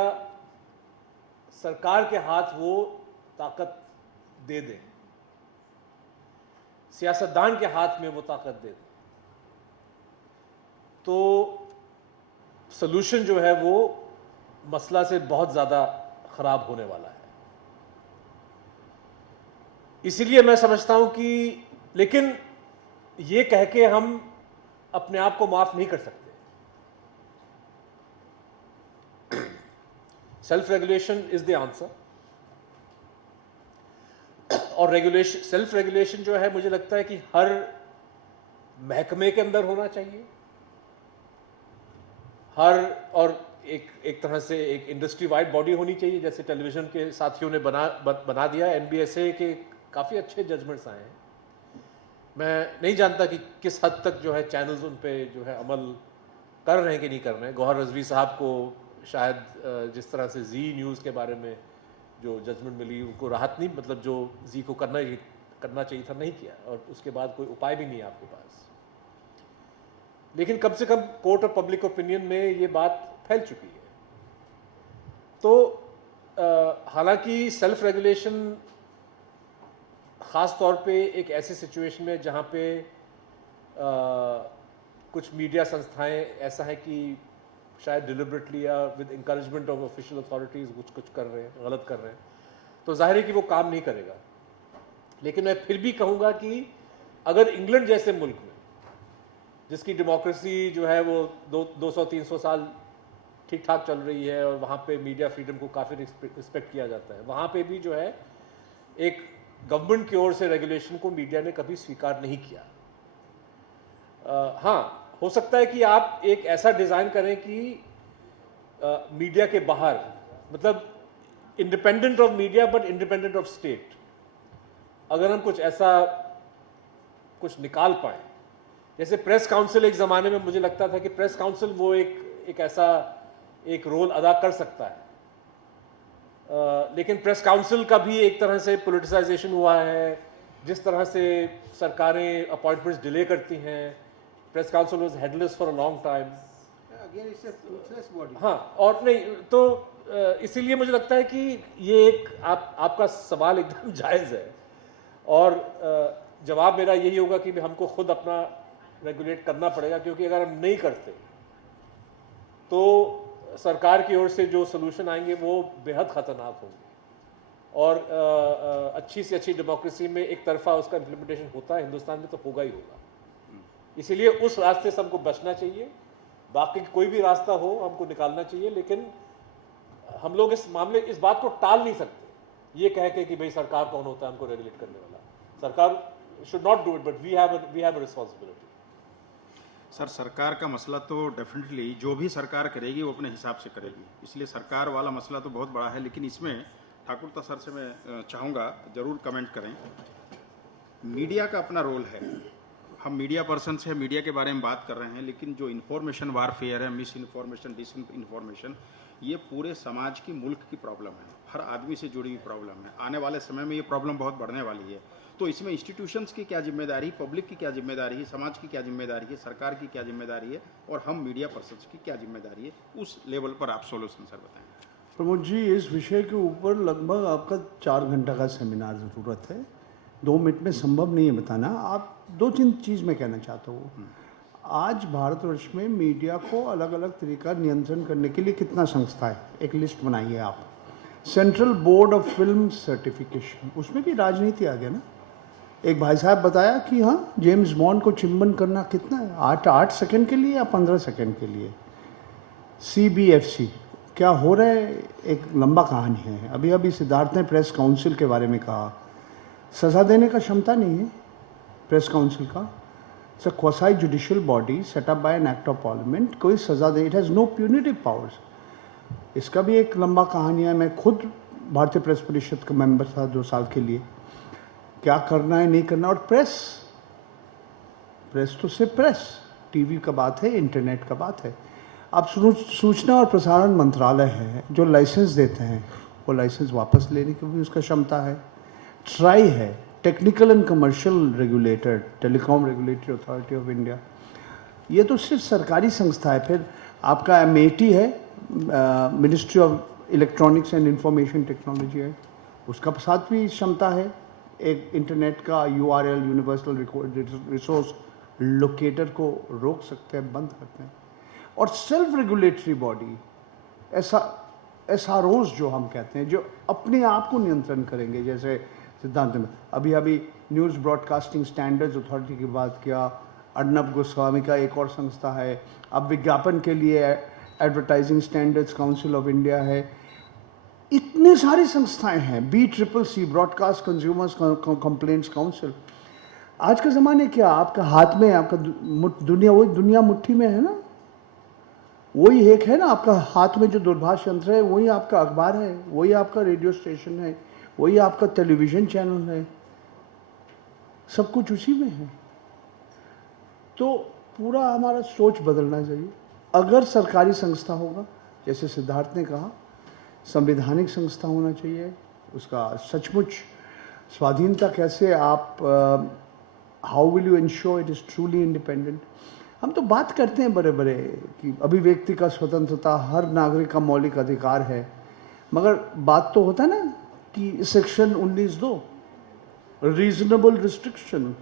सरकार के हाथ वो ताकत दे दे, सियासतदान के हाथ में वो ताकत दे दे, तो सलूशन जो है वो मसला से बहुत ज़्यादा ख़राब होने वाला है। इसीलिए मैं समझता हूं कि, लेकिन ये कह के हम अपने आप को माफ़ नहीं कर सकते। Self regulation is the answer, और सेल्फ रेगुलेशन जो है मुझे लगता है कि हर महकमे के अंदर होना चाहिए, और एक तरह से एक इंडस्ट्री वाइड बॉडी होनी चाहिए, जैसे टेलीविज़न के साथियों ने बना दिया। NBSA के काफ़ी अच्छे जजमेंट्स आए हैं। मैं नहीं जानता कि किस हद तक जो है चैनल्स उन पे जो है अमल कर रहे हैं कि नहीं कर रहे हैं। गौहर रज़वी साहब को शायद जिस तरह से जी न्यूज़ के बारे में जो जजमेंट मिली, उनको राहत नहीं, मतलब जो जी को करना चाहिए था नहीं किया, और उसके बाद कोई उपाय भी नहीं है आपके पास। लेकिन कम से कम कोर्ट ऑफ पब्लिक ओपिनियन में ये बात फैल चुकी है। तो हालांकि सेल्फ रेगुलेशन ख़ास तौर पे एक ऐसे सिचुएशन में जहाँ पे कुछ मीडिया संस्थाएं ऐसा है कि शायद डिलिबरेटली या with encouragement of official authorities कुछ कर रहे हैं, गलत कर रहे हैं, तो जाहिर है कि वो काम नहीं करेगा। लेकिन मैं फिर भी कहूँगा कि अगर इंग्लैंड जैसे मुल्क में, जिसकी डेमोक्रेसी जो है वो 200-300 साल ठीक ठाक चल रही है, और वहाँ पे मीडिया फ्रीडम को काफ़ी रिस्पेक्ट किया जाता है, वहाँ पे भी जो है एक गवर्नमेंट की ओर से रेगुलेशन को मीडिया ने कभी स्वीकार नहीं किया। हाँ, हो सकता है कि आप एक ऐसा डिज़ाइन करें कि मीडिया के बाहर, मतलब independent of media but independent of state, अगर हम कुछ निकाल पाए। जैसे प्रेस काउंसिल, एक ज़माने में मुझे लगता था कि प्रेस काउंसिल वो एक ऐसा एक रोल अदा कर सकता है, लेकिन प्रेस काउंसिल का भी एक तरह से पॉलिटिसाइजेशन हुआ है। जिस तरह से सरकारें अपॉइंटमेंट्स डिले करती हैं, press council was headless for a long time. Again it's a Toothless body. हाँ, और नहीं तो इसीलिए मुझे लगता है कि ये एक आपका सवाल एकदम जायज़ है, और जवाब मेरा यही होगा कि हमको खुद अपना रेगुलेट करना पड़ेगा, क्योंकि अगर हम नहीं करते तो सरकार की ओर से जो सलूशन आएंगे वो बेहद ख़तरनाक होंगे। और अच्छी से अच्छी डेमोक्रेसी में एक तरफा उसका इम्प्लीमेंटेशन होता है, हिंदुस्तान में तो होगा ही होगा। इसीलिए उस रास्ते से हमको बचना चाहिए। बाकी कोई भी रास्ता हो हमको निकालना चाहिए, लेकिन हम लोग इस बात को टाल नहीं सकते ये कह के कि भाई सरकार कौन होता है हमको रेगुलेट करने वाला। सरकार should not do it, but we have a responsibility. Sir, सरकार का मसला तो डेफिनेटली जो भी सरकार करेगी वो अपने हिसाब से करेगी, इसलिए सरकार वाला मसला तो बहुत बड़ा है। लेकिन इसमें ठाकुर सर से मैं चाहूँगा ज़रूर कमेंट करें। मीडिया का अपना रोल है, हम मीडिया पर्सन से मीडिया के बारे में बात कर रहे हैं, लेकिन जो इन्फॉर्मेशन वारफेयर है, मिस इन्फॉर्मेशन, डिस इन्फॉर्मेशन, ये पूरे समाज की, मुल्क की प्रॉब्लम है, हर आदमी से जुड़ी हुई प्रॉब्लम है। आने वाले समय में ये प्रॉब्लम बहुत बढ़ने वाली है। तो इसमें इंस्टीट्यूशंस की क्या जिम्मेदारी, पब्लिक की क्या जिम्मेदारी है, समाज की क्या जिम्मेदारी है, सरकार की क्या जिम्मेदारी है, और हम मीडिया पर्सन्स की क्या जिम्मेदारी है, उस लेवल पर आप सोल्यूशन सर बताएं। प्रमोद जी, इस विषय के ऊपर लगभग आपका 4 घंटा का सेमिनार ज़रूरत है। 2 मिनट में संभव नहीं है बताना। आप 2-3 चीज़ मैं कहना चाहता हूँ। आज भारतवर्ष में मीडिया को अलग अलग तरीका नियंत्रण करने के लिए कितना संस्था है, एक लिस्ट बनाइए आप। Central board of film certification, उसमें भी राजनीति आ गया ना। एक भाई साहब बताया कि हाँ, जेम्स बॉन्ड को चिंबन करना कितना है, 8 सेकंड के लिए या 15 सेकंड के लिए। CBFC क्या हो रहा है, एक लंबा कहानी है। अभी अभी सिद्धार्थ ने प्रेस काउंसिल के बारे में कहा, सज़ा देने का क्षमता नहीं है प्रेस काउंसिल का। It's a quasi judicial body set up by an act of parliament. कोई सज़ा दे, it has no punitive powers. इसका भी एक लंबा कहानी है। मैं खुद भारतीय प्रेस परिषद का मेंबर था 2 साल के लिए। क्या करना है, नहीं करना। और प्रेस तो सिर्फ प्रेस, टीवी का बात है, इंटरनेट का बात है। अब सूचना और प्रसारण मंत्रालय है जो लाइसेंस देते हैं, वो लाइसेंस वापस लेने की भी उसका क्षमता है। ट्राई है, technical and commercial regulator, telecom regulatory authority of India. ये तो सिर्फ सरकारी संस्था है। फिर आपका MAT है, ministry of electronics and information technology है, उसका साथ भी क्षमता है। एक इंटरनेट का URL, यूनिवर्सल रिसोर्स लोकेटर को रोक सकते हैं, बंद करते हैं। और सेल्फ रेगुलेटरी बॉडी, SROs जो हम कहते हैं, जो अपने आप को नियंत्रण करेंगे। जैसे सिद्धांत में अभी न्यूज़ ब्रॉडकास्टिंग स्टैंडर्ड्स अथॉरिटी की बात किया, अर्नब गोस्वामी का एक और संस्था है। अब विज्ञापन के लिए advertising standards council of India है। इतने सारी संस्थाएं हैं, BCCC, broadcast consumers complaints council. आज का ज़माने क्या, आपका हाथ में, आपका दुनिया, वही दुनिया मुट्ठी में है ना। वही एक है ना, आपका हाथ में जो दूरभाष यंत्र है, वही आपका अखबार है, वही आपका रेडियो स्टेशन है, वही आपका टेलीविज़न चैनल है, सब कुछ उसी में है। तो पूरा हमारा सोच बदलना चाहिए। अगर सरकारी संस्था होगा, जैसे सिद्धार्थ ने कहा, संवैधानिक संस्था होना चाहिए, उसका सचमुच स्वाधीनता कैसे आप, how will you ensure it is truly independent. हम तो बात करते हैं बड़े बड़े कि अभिव्यक्ति का स्वतंत्रता हर नागरिक का मौलिक अधिकार है, मगर बात तो होता है ना कि सेक्शन 19(2) रीजनेबल रिस्ट्रिक्शन,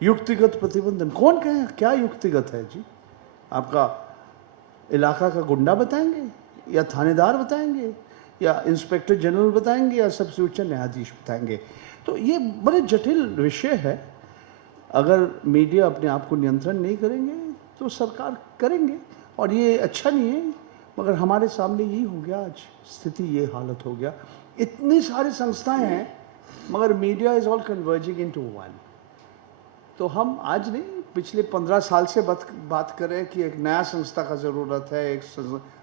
युक्तिगत प्रतिबंधन। कौन कहे क्या युक्तिगत है जी? आपका इलाका का गुंडा बताएंगे, या थानेदार बताएंगे, या इंस्पेक्टर जनरल बताएंगे, या सबसे उच्च न्यायाधीश बताएंगे? तो ये बड़े जटिल विषय है। अगर मीडिया अपने आप को नियंत्रण नहीं करेंगे तो सरकार करेंगे, और ये अच्छा नहीं है। मगर हमारे सामने यही हो गया, आज स्थिति ये हालत हो गया। इतनी सारी संस्थाएं हैं, मगर media is all converging into one. तो हम आज नहीं, पिछले 15 साल से बात कर रहे हैं कि एक नया संस्था का ज़रूरत है, एक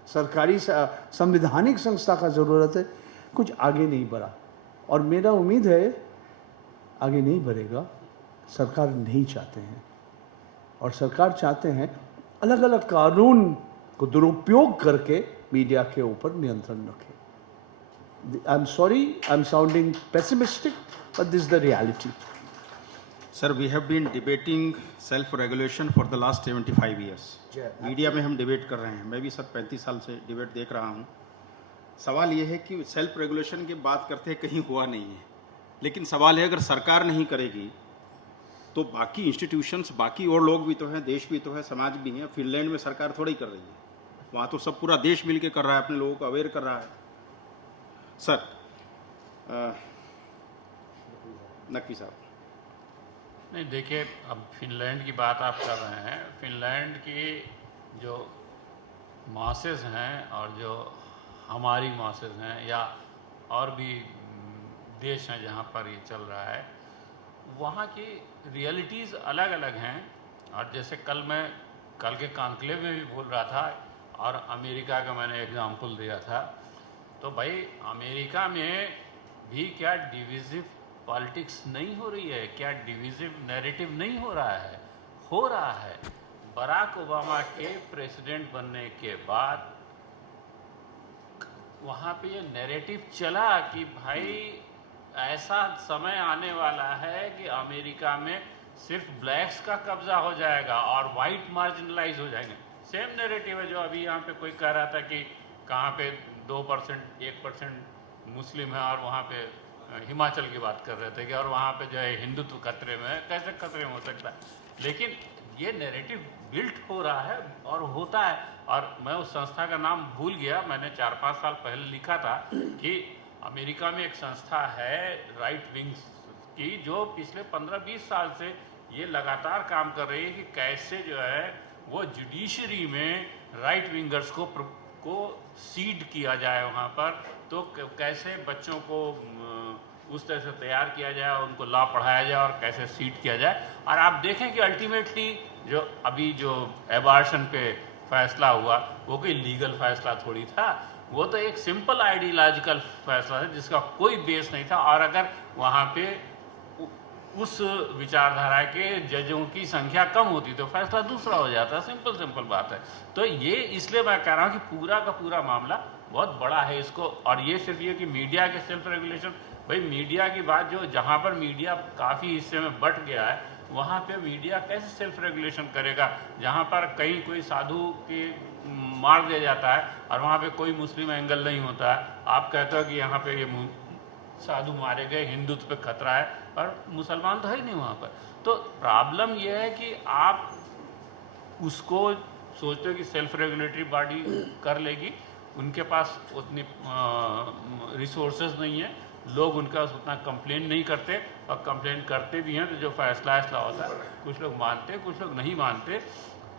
सरकारी संवैधानिक संस्था का ज़रूरत है। कुछ आगे नहीं बढ़ा, और मेरा उम्मीद है आगे नहीं बढ़ेगा। सरकार नहीं चाहते हैं, और सरकार चाहते हैं अलग अलग कानून को दुरुपयोग करके मीडिया के ऊपर नियंत्रण रखें। I am sorry, I am sounding pessimistic, but this is the reality. Sir, we have been debating self regulation for the last 75 years. Media में हम डिबेट कर रहे हैं, मैं भी सर 35 साल से डिबेट देख रहा हूँ। सवाल ये है कि सेल्फ रेगुलेशन की बात करते हैं, कहीं हुआ नहीं है। लेकिन सवाल है, अगर सरकार नहीं करेगी तो बाकी इंस्टीट्यूशंस, बाकी और लोग भी तो हैं, देश भी तो है, समाज भी है। फिनलैंड में सरकार थोड़ी कर रही है, वहाँ तो सब पूरा देश मिल के कर रहा है, अपने लोगों को अवेयर कर रहा है। सर नकवी साहब, नहीं देखिए, अब फिनलैंड की बात आप कर रहे हैं। फिनलैंड की जो मासेस हैं और जो हमारी मासेस हैं, या और भी देश हैं जहाँ पर ये चल रहा है, वहाँ की रियलिटीज़ अलग अलग हैं। और जैसे कल के कॉन्क्लेव में भी बोल रहा था, और अमेरिका का मैंने एग्जांपल दिया था। तो भाई, अमेरिका में भी क्या डिविजिव पॉलिटिक्स नहीं हो रही है? क्या डिविजिव नैरेटिव नहीं हो रहा है? हो रहा है। बराक ओबामा के प्रेसिडेंट बनने के बाद वहाँ पे ये नैरेटिव चला कि भाई ऐसा समय आने वाला है कि अमेरिका में सिर्फ ब्लैक्स का कब्जा हो जाएगा और वाइट मार्जिनलाइज हो जाएंगे। सेम नैरेटिव है जो अभी यहाँ पे कोई कह रहा था कि कहाँ पे 2% 1% मुस्लिम है और वहाँ पे हिमाचल की बात कर रहे थे कि और वहाँ पे जो है हिंदुत्व खतरे में है। कैसे खतरे में हो सकता है? लेकिन ये नैरेटिव बिल्ट हो रहा है और होता है। और मैं उस संस्था का नाम भूल गया, मैंने 4-5 साल पहले लिखा था कि अमेरिका में एक संस्था है राइट विंग्स की जो पिछले 15-20 साल से ये लगातार काम कर रही है कि कैसे जो है वो जुडिशरी में राइट विंगर्स को सीड किया जाए वहाँ पर, तो कैसे बच्चों को उस तरह से तैयार किया जाए, उनको लॉ पढ़ाया जाए और कैसे सीड किया जाए। और आप देखें कि अल्टीमेटली जो अभी जो एबार्शन पे फैसला हुआ वो कोई लीगल फैसला थोड़ी था, वो तो एक सिंपल आइडियोलॉजिकल फैसला था जिसका कोई बेस नहीं था। और अगर वहाँ पे उस विचारधारा के जजों की संख्या कम होती तो फैसला दूसरा हो जाता। सिंपल बात है। तो ये इसलिए मैं कह रहा हूँ कि पूरा का पूरा मामला बहुत बड़ा है इसको। और ये सिर्फ ये कि मीडिया के सेल्फ रेगुलेशन, भाई मीडिया की बात जो जहाँ पर मीडिया काफ़ी हिस्से में बट गया है वहाँ पे मीडिया कैसे सेल्फ रेगुलेशन करेगा? जहाँ पर कहीं कोई साधु के मार दिया जाता है और वहाँ पे कोई मुस्लिम एंगल नहीं होता है, आप कहते हो कि यहाँ पे ये साधु मारे गए, हिंदुत्व पे खतरा है, और मुसलमान तो है ही नहीं वहाँ पर। तो प्रॉब्लम ये है कि आप उसको सोचते हो कि सेल्फ रेगुलेटरी बॉडी कर लेगी, उनके पास उतनी रिसोर्सेज नहीं है, लोग उनका उतना कंप्लेन नहीं करते, और कंप्लेन करते भी हैं तो जो फैसला होता है कुछ लोग मानते हैं कुछ लोग नहीं मानते।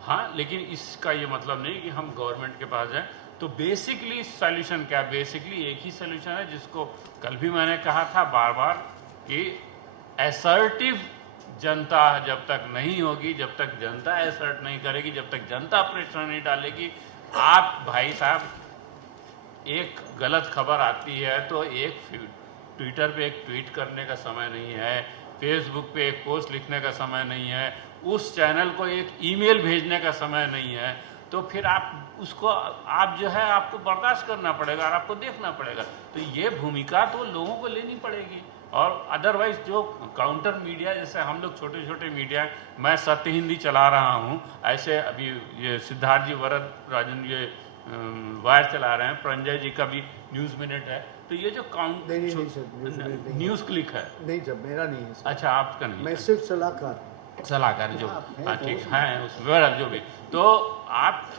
हाँ, लेकिन इसका ये मतलब नहीं कि हम गवर्नमेंट के पास जाएं। तो बेसिकली सॉल्यूशन क्या? बेसिकली एक ही सॉल्यूशन है जिसको कल भी मैंने कहा था बार बार कि असर्टिव जनता जब तक नहीं होगी, जब तक जनता असर्ट नहीं करेगी, जब तक जनता प्रेशर नहीं डालेगी, आप भाई साहब एक गलत खबर आती है तो एक ट्विटर पे एक ट्वीट करने का समय नहीं है, फेसबुक पे एक पोस्ट लिखने का समय नहीं है, उस चैनल को एक ईमेल भेजने का समय नहीं है। तो फिर आप उसको आप जो है आपको बर्दाश्त करना पड़ेगा और आपको देखना पड़ेगा। तो ये भूमिका तो लोगों को लेनी पड़ेगी। और अदरवाइज जो काउंटर मीडिया, जैसे हम लोग छोटे छोटे मीडिया, मैं सत्य हिंदी चला रहा हूँ, ऐसे अभी ये सिद्धार्थ जी वरद राजन ये वायर चला रहे हैं, प्रंजय जी का भी न्यूज़ मिनट है। तो ये जो न्यूज़ क्लिक है, नहीं जब मेरा नहीं है सर। अच्छा आपका नहीं, मैं सिर्फ सलाहकार जो हाँ ठीक है उसमें जो भी। तो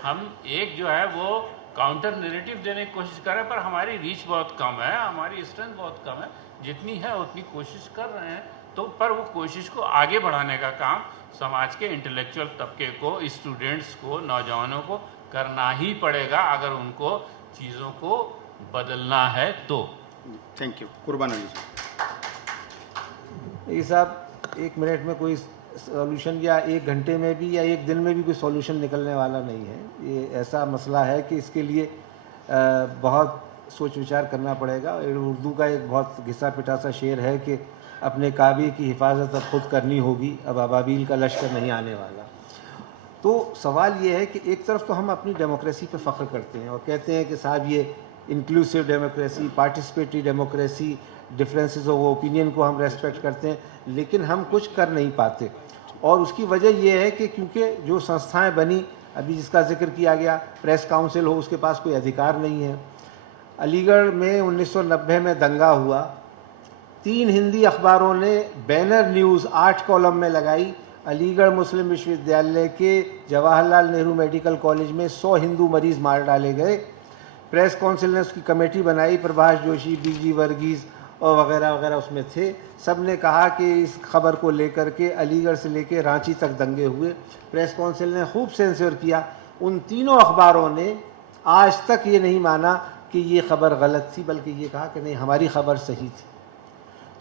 हम एक जो है वो काउंटर नैरेटिव देने की कोशिश कर रहे हैं, पर हमारी रीच बहुत कम है, हमारी स्ट्रेंथ बहुत कम है। जितनी है उतनी कोशिश कर रहे हैं, तो पर वो कोशिश को आगे बढ़ाने का काम समाज के इंटेलेक्चुअल तबके को, स्टूडेंट्स को, नौजवानों को करना ही पड़ेगा अगर उनको चीज़ों को बदलना है तो। Thank you. कुर्बान अली ये साहब 1 मिनट में कोई सॉल्यूशन या 1 घंटे में भी या 1 दिन में भी कोई सॉल्यूशन निकलने वाला नहीं है। ये ऐसा मसला है कि इसके लिए बहुत सोच विचार करना पड़ेगा। उर्दू का एक बहुत घिसा पिटा सा शेर है कि अपने काबे की हिफाजत अब खुद करनी होगी, अब अबाबील का लश्कर नहीं आने वाला। तो सवाल ये है कि एक तरफ तो हम अपनी डेमोक्रेसी पे फ़ख्र करते हैं और कहते हैं कि साहब ये inclusive democracy, participatory democracy, differences of opinion को हम रेस्पेक्ट करते हैं, लेकिन हम कुछ कर नहीं पाते। और उसकी वजह यह है कि क्योंकि जो संस्थाएं बनी, अभी जिसका जिक्र किया गया, प्रेस काउंसिल हो, उसके पास कोई अधिकार नहीं है। अलीगढ़ में 1990 में दंगा हुआ, 3 हिंदी अखबारों ने बैनर न्यूज़ 8 कॉलम में लगाई, अलीगढ़ मुस्लिम विश्वविद्यालय के जवाहरलाल नेहरू मेडिकल कॉलेज में 100 हिंदू मरीज़ मार डाले गए। प्रेस काउंसिल ने उसकी कमेटी बनाई, प्रभाष जोशी, बीजी वर्गीज़ और वगैरह वगैरह उसमें थे। सब ने कहा कि इस खबर को लेकर के अलीगढ़ से लेकर रांची तक दंगे हुए। प्रेस काउंसिल ने खूब सेंसर किया। उन तीनों अखबारों ने आज तक ये नहीं माना कि ये खबर गलत थी, बल्कि ये कहा कि नहीं हमारी खबर सही थी।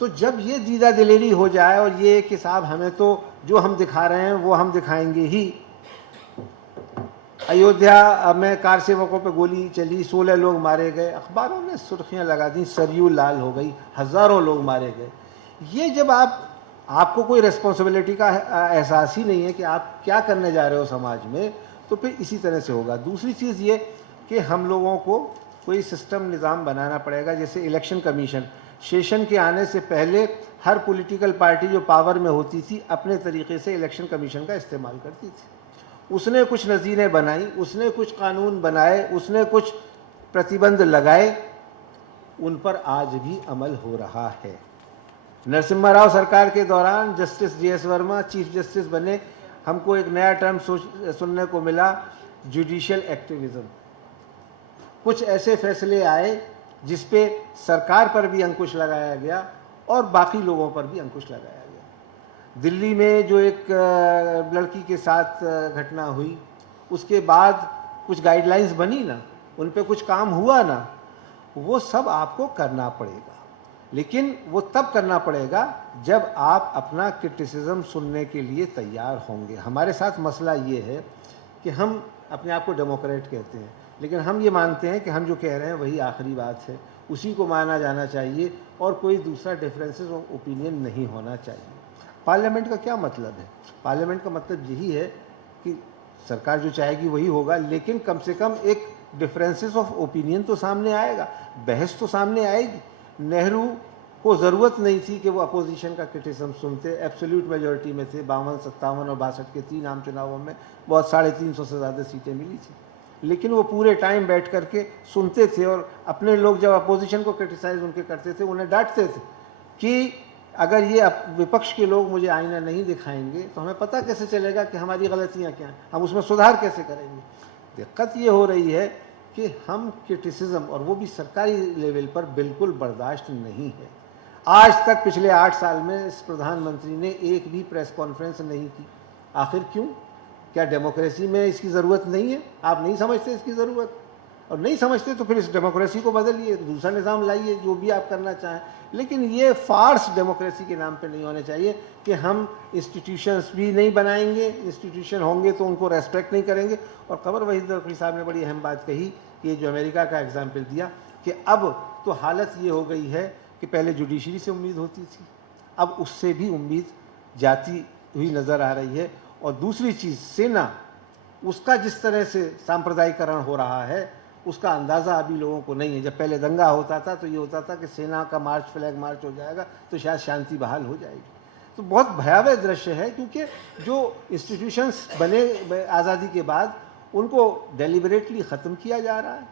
तो जब ये दीदा दिलेरी हो जाए और ये कि साहब हमें तो जो हम दिखा रहे हैं वो हम दिखाएंगे ही। अयोध्या में कार सेवकों पे गोली चली, 16 लोग मारे गए, अखबारों ने सुर्खियां लगा दी, सरयू लाल हो गई, हज़ारों लोग मारे गए। ये जब आप आपको कोई रिस्पॉन्सिबिलिटी का एहसास ही नहीं है कि आप क्या करने जा रहे हो समाज में, तो फिर इसी तरह से होगा। दूसरी चीज़ ये कि हम लोगों को कोई सिस्टम निज़ाम बनाना पड़ेगा, जैसे इलेक्शन कमीशन। सेशन के आने से पहले हर पॉलिटिकल पार्टी जो पावर में होती थी अपने तरीके से इलेक्शन कमीशन का इस्तेमाल करती थी। उसने कुछ नज़ीरें बनाई, उसने कुछ कानून बनाए, उसने कुछ प्रतिबंध लगाए, उन पर आज भी अमल हो रहा है। नरसिम्हा राव सरकार के दौरान justice JS Verma chief justice बने, हमको एक नया टर्म सुनने को मिला, जुडिशियल एक्टिविज्म। कुछ ऐसे फैसले आए जिस पे सरकार पर भी अंकुश लगाया गया और बाकी लोगों पर भी अंकुश लगाया गया। दिल्ली में जो एक लड़की के साथ घटना हुई, उसके बाद कुछ गाइडलाइंस बनी ना, उन पे कुछ काम हुआ ना, वो सब आपको करना पड़ेगा। लेकिन वो तब करना पड़ेगा जब आप अपना क्रिटिसिज्म सुनने के लिए तैयार होंगे। हमारे साथ मसला ये है कि हम अपने आप को डेमोक्रेट कहते हैं, लेकिन हम ये मानते हैं कि हम जो कह रहे हैं वही आखिरी बात है, उसी को माना जाना चाहिए और कोई दूसरा डिफरेंसेस ऑफ ओपिनियन नहीं होना चाहिए। पार्लियामेंट का क्या मतलब है? पार्लियामेंट का मतलब यही है कि सरकार जो चाहेगी वही होगा, लेकिन कम से कम एक डिफरेंसेस ऑफ ओपिनियन तो सामने आएगा, बहस तो सामने आएगी। नेहरू को ज़रूरत नहीं थी कि वो अपोजिशन का क्रिटिसिज्म सुनते, एब्सोल्यूट मेजॉरिटी में थे। 52, 57 और 62 के 3 आम चुनावों में बहुत 350 से ज़्यादा सीटें मिली थी, लेकिन वो पूरे टाइम बैठ करके सुनते थे और अपने लोग जब अपोजिशन को क्रिटिसाइज उनके करते थे, उन्हें डांटते थे कि अगर ये विपक्ष के लोग मुझे आईना नहीं दिखाएंगे तो हमें पता कैसे चलेगा कि हमारी गलतियाँ क्या हैं, हम उसमें सुधार कैसे करेंगे। दिक्कत ये हो रही है कि हम क्रिटिसिज्म, और वो भी सरकारी लेवल पर, बिल्कुल बर्दाश्त नहीं है। आज तक पिछले 8 साल में इस प्रधानमंत्री ने एक भी प्रेस कॉन्फ्रेंस नहीं की। आखिर क्यों? क्या डेमोक्रेसी में इसकी ज़रूरत नहीं है? आप नहीं समझते इसकी ज़रूरत? और नहीं समझते तो फिर इस डेमोक्रेसी को बदलिए, दूसरा निज़ाम लाइए, जो भी आप करना चाहें। लेकिन ये फार्स डेमोक्रेसी के नाम पे नहीं होने चाहिए कि हम इंस्टीट्यूशंस भी नहीं बनाएंगे, इंस्टीट्यूशन होंगे तो उनको रेस्पेक्ट नहीं करेंगे। और कमर वहीद नकवी साहब ने बड़ी अहम बात कही कि जो अमेरिका का एग्जाम्पल दिया कि अब तो हालत ये हो गई है कि पहले जुडिशरी से उम्मीद होती थी, अब उससे भी उम्मीद जाती हुई नज़र आ रही है। और दूसरी चीज़, सेना, उसका जिस तरह से सांप्रदायिकरण हो रहा है उसका अंदाज़ा अभी लोगों को नहीं है। जब पहले दंगा होता था तो ये होता था कि सेना का मार्च, फ्लैग मार्च हो जाएगा तो शायद शांति बहाल हो जाएगी। तो बहुत भयावह दृश्य है, क्योंकि जो इंस्टीट्यूशंस बने आज़ादी के बाद उनको डेलिबरेटली ख़त्म किया जा रहा है,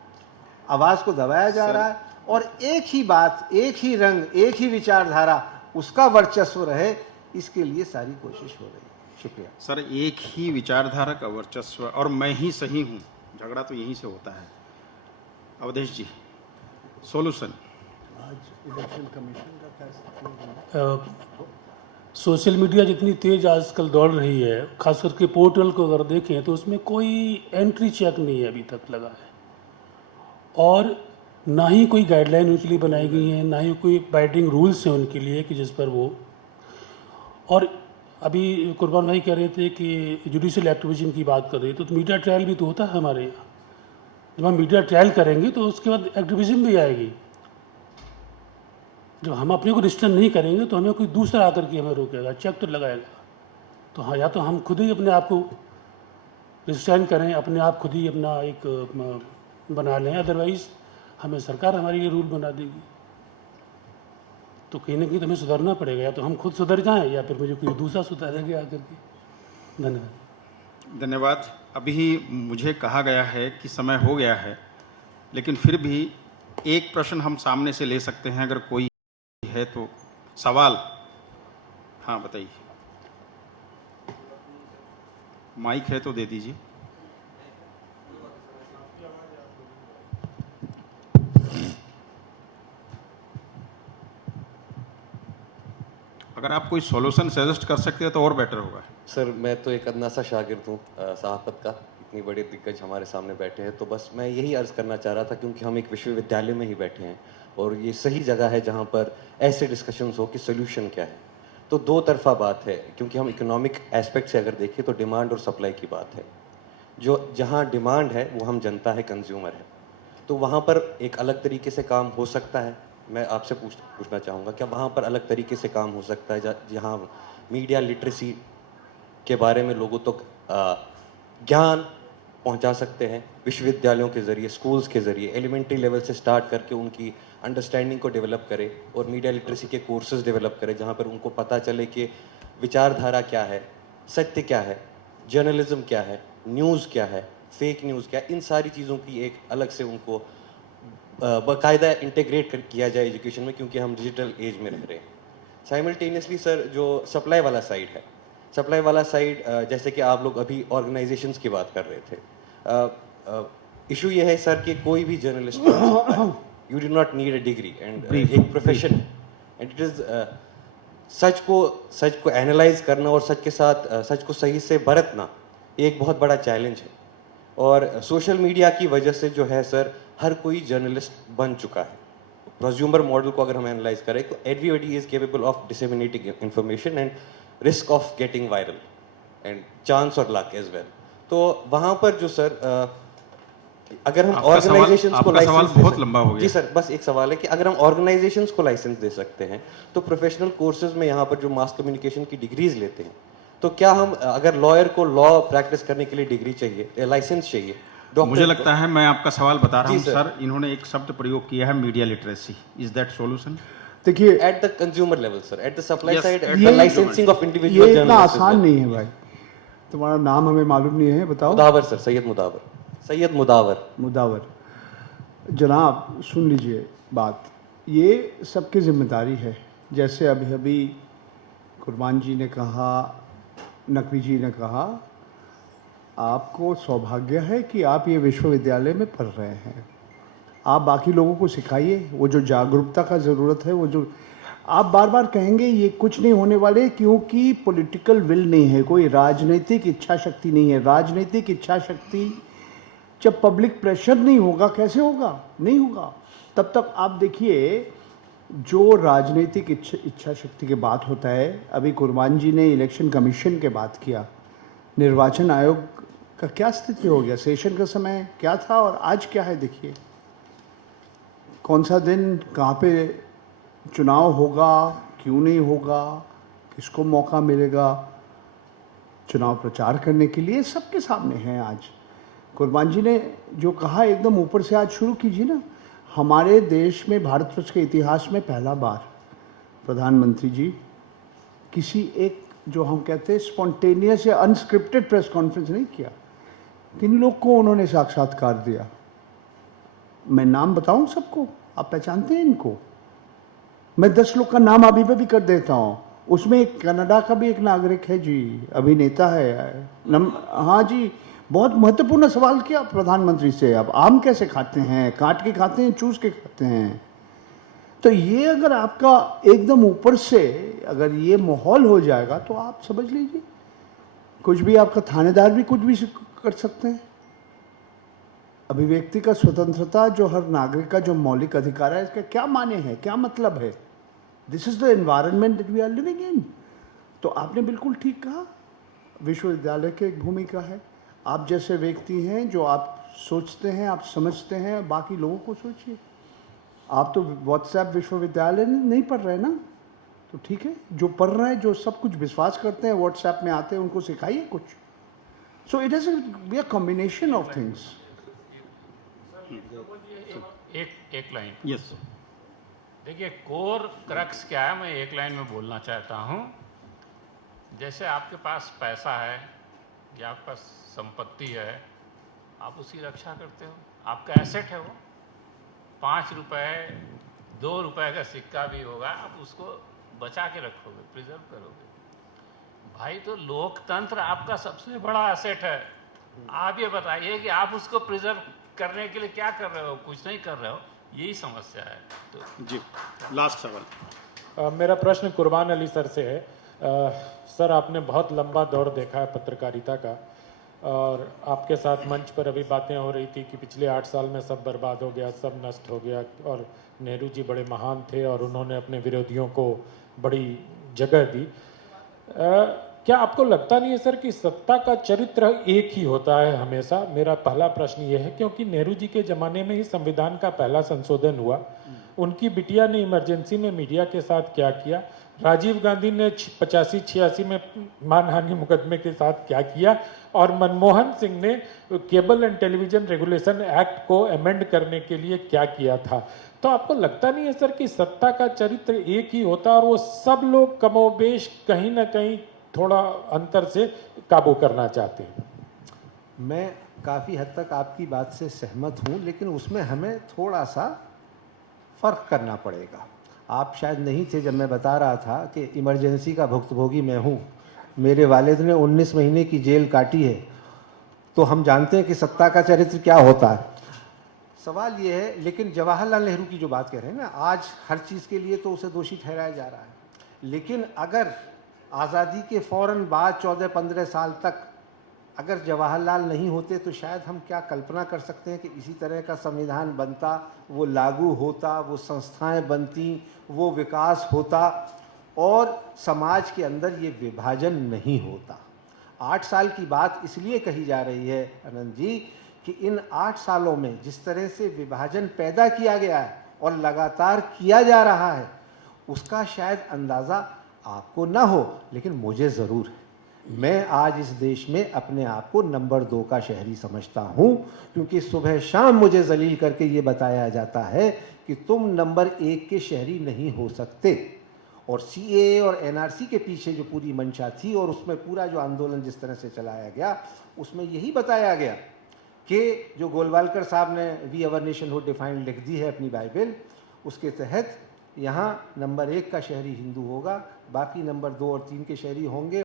आवाज़ को दबाया जा रहा है, और एक ही बात, एक ही रंग, एक ही विचारधारा, उसका वर्चस्व रहे, इसके लिए सारी कोशिश हो रही है। शुक्रिया सर। एक ही विचारधारा का वर्चस्व और मैं ही सही हूँ, झगड़ा तो यहीं से होता है। अवधेश जी, सॉल्यूशन। आज इलेक्शन कमीशन का फैसला, सोशल मीडिया जितनी तेज़ आजकल दौड़ रही है, खास करके पोर्टल को अगर देखें तो उसमें कोई एंट्री चेक नहीं है अभी तक लगा है, और ना ही कोई गाइडलाइन उनके लिए बनाई गई है, ना ही कोई बाइंडिंग रूल्स हैं उनके लिए कि जिस पर वो। और अभी कुर्बान भाई कह रहे थे कि जुडिशियल एक्टिविज्म की बात कर रहे थे, तो मीडिया ट्रायल भी तो होता है हमारे यहाँ। जब हम मीडिया ट्रायल करेंगे तो उसके बाद एक्टिविज्म भी आएगी। जब हम अपने को रजिस्टर नहीं करेंगे तो हमें कोई दूसरा आकर के हमें रोकेगा, चेक तो लगाएगा। तो हाँ, या तो हम खुद ही अपने आप को रजिस्टर करें, अपने आप खुद ही अपना एक बना लें, अदरवाइज़ हमें सरकार हमारे लिए रूल बना देगी। तो कहीं ना कहीं तो हमें सुधरना पड़ेगा, या तो हम खुद सुधर जाएं या फिर मुझे कोई दूसरा सुधारेगा आकर के। धन्यवाद। धन्यवाद। अभी मुझे कहा गया है कि समय हो गया है, लेकिन फिर भी एक प्रश्न हम सामने से ले सकते हैं अगर कोई है तो। सवाल? हाँ बताइए। माइक है तो दे दीजिए। अगर आप कोई सॉल्यूशन सजेस्ट कर सकते हैं तो और बेटर होगा। सर, मैं तो एक अदना सा शागिर्द हूँ सहाफ़त का, इतनी बड़े दिग्गज हमारे सामने बैठे हैं, तो बस मैं यही अर्ज़ करना चाह रहा था, क्योंकि हम एक विश्वविद्यालय में ही बैठे हैं और ये सही जगह है जहाँ पर ऐसे डिस्कशंस हो कि सोल्यूशन क्या है। तो दो तरफा बात है, क्योंकि हम इकोनॉमिक एस्पेक्ट से अगर देखें तो डिमांड और सप्लाई की बात है। जो जहाँ डिमांड है वो हम जनता है, कंज्यूमर है, तो वहाँ पर एक अलग तरीके से काम हो सकता है। मैं आपसे पूछना चाहूँगा, क्या वहाँ पर अलग तरीके से काम हो सकता है जहाँ मीडिया लिटरेसी के बारे में लोगों तक ज्ञान पहुंचा सकते हैं विश्वविद्यालयों के ज़रिए, स्कूल्स के ज़रिए, एलिमेंट्री लेवल से स्टार्ट करके उनकी अंडरस्टैंडिंग को डेवलप करें और मीडिया लिटरेसी के कोर्सेज डेवलप करें जहां पर उनको पता चले कि विचारधारा क्या है, सत्य क्या है, जर्नलिज्म क्या है, न्यूज़ क्या है, फेक न्यूज़ क्या है, इन सारी चीज़ों की एक अलग से उनको बाकायदा इंटीग्रेट किया जाए एजुकेशन में, क्योंकि हम डिजिटल एज में रह रहे हैं। साइमल्टेनियसली सर, जो सप्लाई वाला साइड है, सप्लाई वाला साइड, जैसे कि आप लोग अभी ऑर्गेनाइजेशंस की बात कर रहे थे, इशू ये है सर कि कोई भी journalist, you do not need a degree and एक profession and it is such को एनालाइज करना और सच के साथ सच को सही से बरतना एक बहुत बड़ा चैलेंज है। और सोशल मीडिया की वजह से जो है सर, हर कोई जर्नलिस्ट बन चुका है। प्रोज्यूमर मॉडल को अगर हम एनालाइज करें तो everybody is capable of disseminating information and risk of getting viral and chance और लक एज वेल। तो वहाँ पर जो सर, अगर हम ऑर्गेनाइजेशंस को लाइसेंस बहुत लंबा हो गया। जी सर, बस एक सवाल है कि अगर हम ऑर्गेनाइजेशंस को लाइसेंस दे सकते हैं तो प्रोफेशनल कोर्सेज में यहाँ पर जो मास कम्युनिकेशन की डिग्रीज लेते हैं, तो क्या हम, अगर लॉयर को लॉ प्रैक्टिस करने के लिए डिग्री चाहिए, लाइसेंस चाहिए, मुझे लगता है मैं आपका सवाल बता रहा हूँ जी, सर, इन्होंने एक शब्द प्रयोग किया है, media literacy. Is that solution? देखिए, at the consumer level sir, at the supply Yes, side, at ये- द लाइसेंसिंग ऑफ इंडिविजुअल ये जर्नलिस्ट। इतना आसान नहीं है भाई। तुम्हारा नाम हमें मालूम नहीं है, बताओ। मुदावर सर, सैयद मुदावर। मुदावर। जनाब सुन लीजिए बात, ये सबकी जिम्मेदारी है। जैसे अभी अभी कुर्बान जी ने कहा, नकवी जी ने कहा, आपको सौभाग्य है कि आप ये विश्वविद्यालय में पढ़ रहे हैं। आप बाकी लोगों को सिखाइए, वो जो जागरूकता का ज़रूरत है, वो जो आप बार बार कहेंगे ये कुछ नहीं होने वाले, क्योंकि पॉलिटिकल विल नहीं है, कोई राजनीतिक इच्छा शक्ति नहीं है। राजनीतिक इच्छा शक्ति जब पब्लिक प्रेशर नहीं होगा, कैसे होगा? नहीं होगा। तब तक आप देखिए, जो राजनीतिक इच्छा शक्ति की बात होता है, अभी कुर्बान जी ने इलेक्शन कमीशन के बात किया, निर्वाचन आयोग का क्या स्थिति हो गया, सेशन का समय क्या था और आज क्या है। देखिए कौन सा दिन, कहाँ पे चुनाव होगा, क्यों नहीं होगा, किसको मौका मिलेगा चुनाव प्रचार करने के लिए, सबके सामने है आज। कुर्बान जी ने जो कहा एकदम ऊपर से आज शुरू कीजिए ना। हमारे देश में, भारतवर्ष के इतिहास में पहला बार प्रधानमंत्री जी किसी एक, जो हम कहते हैं स्पॉन्टेनियस या अनस्क्रिप्टेड प्रेस कॉन्फ्रेंस नहीं किया। किन लोग को उन्होंने साक्षात्कार दिया? मैं नाम बताऊं सबको, आप पहचानते हैं इनको? मैं 10 लोग का नाम अभी भी कर देता हूं। उसमें एक कनाडा का भी एक नागरिक है जी, अभिनेता है। हाँ जी, बहुत महत्वपूर्ण सवाल किया प्रधानमंत्री से, अब आम कैसे खाते हैं, काट के खाते हैं, चूस के खाते हैं। तो ये अगर आपका एकदम ऊपर से अगर ये माहौल हो जाएगा तो आप समझ लीजिए कुछ भी, आपका थानेदार भी कुछ भी कर सकते हैं। अभिव्यक्ति का स्वतंत्रता जो हर नागरिक का जो मौलिक अधिकार है, इसका क्या माने हैं, क्या मतलब है? This is the environment that we are living in. तो आपने बिल्कुल ठीक कहा, विश्वविद्यालय की एक भूमिका है। आप जैसे व्यक्ति हैं, जो आप सोचते हैं, आप समझते हैं, बाकी लोगों को सोचिए। आप तो व्हाट्सएप विश्वविद्यालय नहीं पढ़ रहे ना, तो ठीक है, जो पढ़ रहे हैं, जो सब कुछ विश्वास करते हैं, व्हाट्सएप में आते हैं, उनको सिखाइए कुछ। So it is be a combination of things. एक लाइन। यस। देखिए, कोर क्रक्स क्या है, मैं एक लाइन में बोलना चाहता हूँ। जैसे आपके पास पैसा है या आपके पास संपत्ति है, आप उसकी रक्षा करते हो, आपका एसेट है वो। 5 रुपए 2 रुपए का सिक्का भी होगा, आप उसको बचा के रखोगे, प्रिजर्व करोगे। भाई, तो लोकतंत्र आपका सबसे बड़ा एसेट है। आप ये बताइए कि आप उसको प्रिजर्व करने के लिए क्या कर रहे हो? कुछ नहीं कर रहे हो, यही समस्या है। तो जी, लास्ट सवाल। मेरा प्रश्न कुर्बान अली सर से है। सर, आपने बहुत लंबा दौर देखा है पत्रकारिता का, और आपके साथ मंच पर अभी बातें हो रही थी कि पिछले 8 साल में सब बर्बाद हो गया, सब नष्ट हो गया, और नेहरू जी बड़े महान थे और उन्होंने अपने विरोधियों को बड़ी जगह दी। क्या आपको लगता नहीं है सर कि सत्ता का चरित्र एक ही होता है हमेशा? मेरा पहला प्रश्न ये है, क्योंकि नेहरू जी के ज़माने में ही संविधान का पहला संशोधन हुआ उनकी बिटिया ने इमरजेंसी में मीडिया के साथ क्या किया, राजीव गांधी ने 85-86 में मानहानि मुकदमे के साथ क्या किया, और मनमोहन सिंह ने cable and television regulation act को अमेंड करने के लिए क्या किया था। तो आपको लगता नहीं है सर कि सत्ता का चरित्र एक ही होता है और वो सब लोग कमोबेश कहीं ना कहीं थोड़ा अंतर से काबू करना चाहते हैं? मैं काफ़ी हद तक आपकी बात से सहमत हूँ, लेकिन उसमें हमें थोड़ा सा फ़र्क करना पड़ेगा। आप शायद नहीं थे जब मैं बता रहा था कि इमरजेंसी का भुक्तभोगी मैं हूँ, मेरे वालिद ने 19 महीने की जेल काटी है, तो हम जानते हैं कि सत्ता का चरित्र क्या होता है। सवाल ये है, लेकिन जवाहरलाल नेहरू की जो बात कह रहे हैं ना, आज हर चीज़ के लिए तो उसे दोषी ठहराया जा रहा है, लेकिन अगर आज़ादी के फ़ौरन बाद 14-15 साल तक अगर जवाहरलाल नहीं होते तो शायद हम क्या कल्पना कर सकते हैं कि इसी तरह का संविधान बनता, वो लागू होता, वो संस्थाएं बनती, वो विकास होता और समाज के अंदर ये विभाजन नहीं होता। 8 साल की बात इसलिए कही जा रही है अनंत जी कि इन 8 सालों में जिस तरह से विभाजन पैदा किया गया है और लगातार किया जा रहा है, उसका शायद अंदाज़ा आपको ना हो, लेकिन मुझे ज़रूर है। मैं आज इस देश में अपने आप को नंबर 2 का शहरी समझता हूँ, क्योंकि सुबह शाम मुझे जलील करके ये बताया जाता है कि तुम नंबर 1 के शहरी नहीं हो सकते। और CAA और NRC के पीछे जो पूरी मंशा थी और उसमें पूरा जो आंदोलन जिस तरह से चलाया गया, उसमें यही बताया गया कि जो गोलवालकर साहब ने वी अवर नेशनहुड डिफाइंड लिख दी है अपनी बाइबल, उसके तहत यहाँ नंबर 1 का शहरी हिंदू होगा, बाकी नंबर 2 और 3 के शहरी होंगे।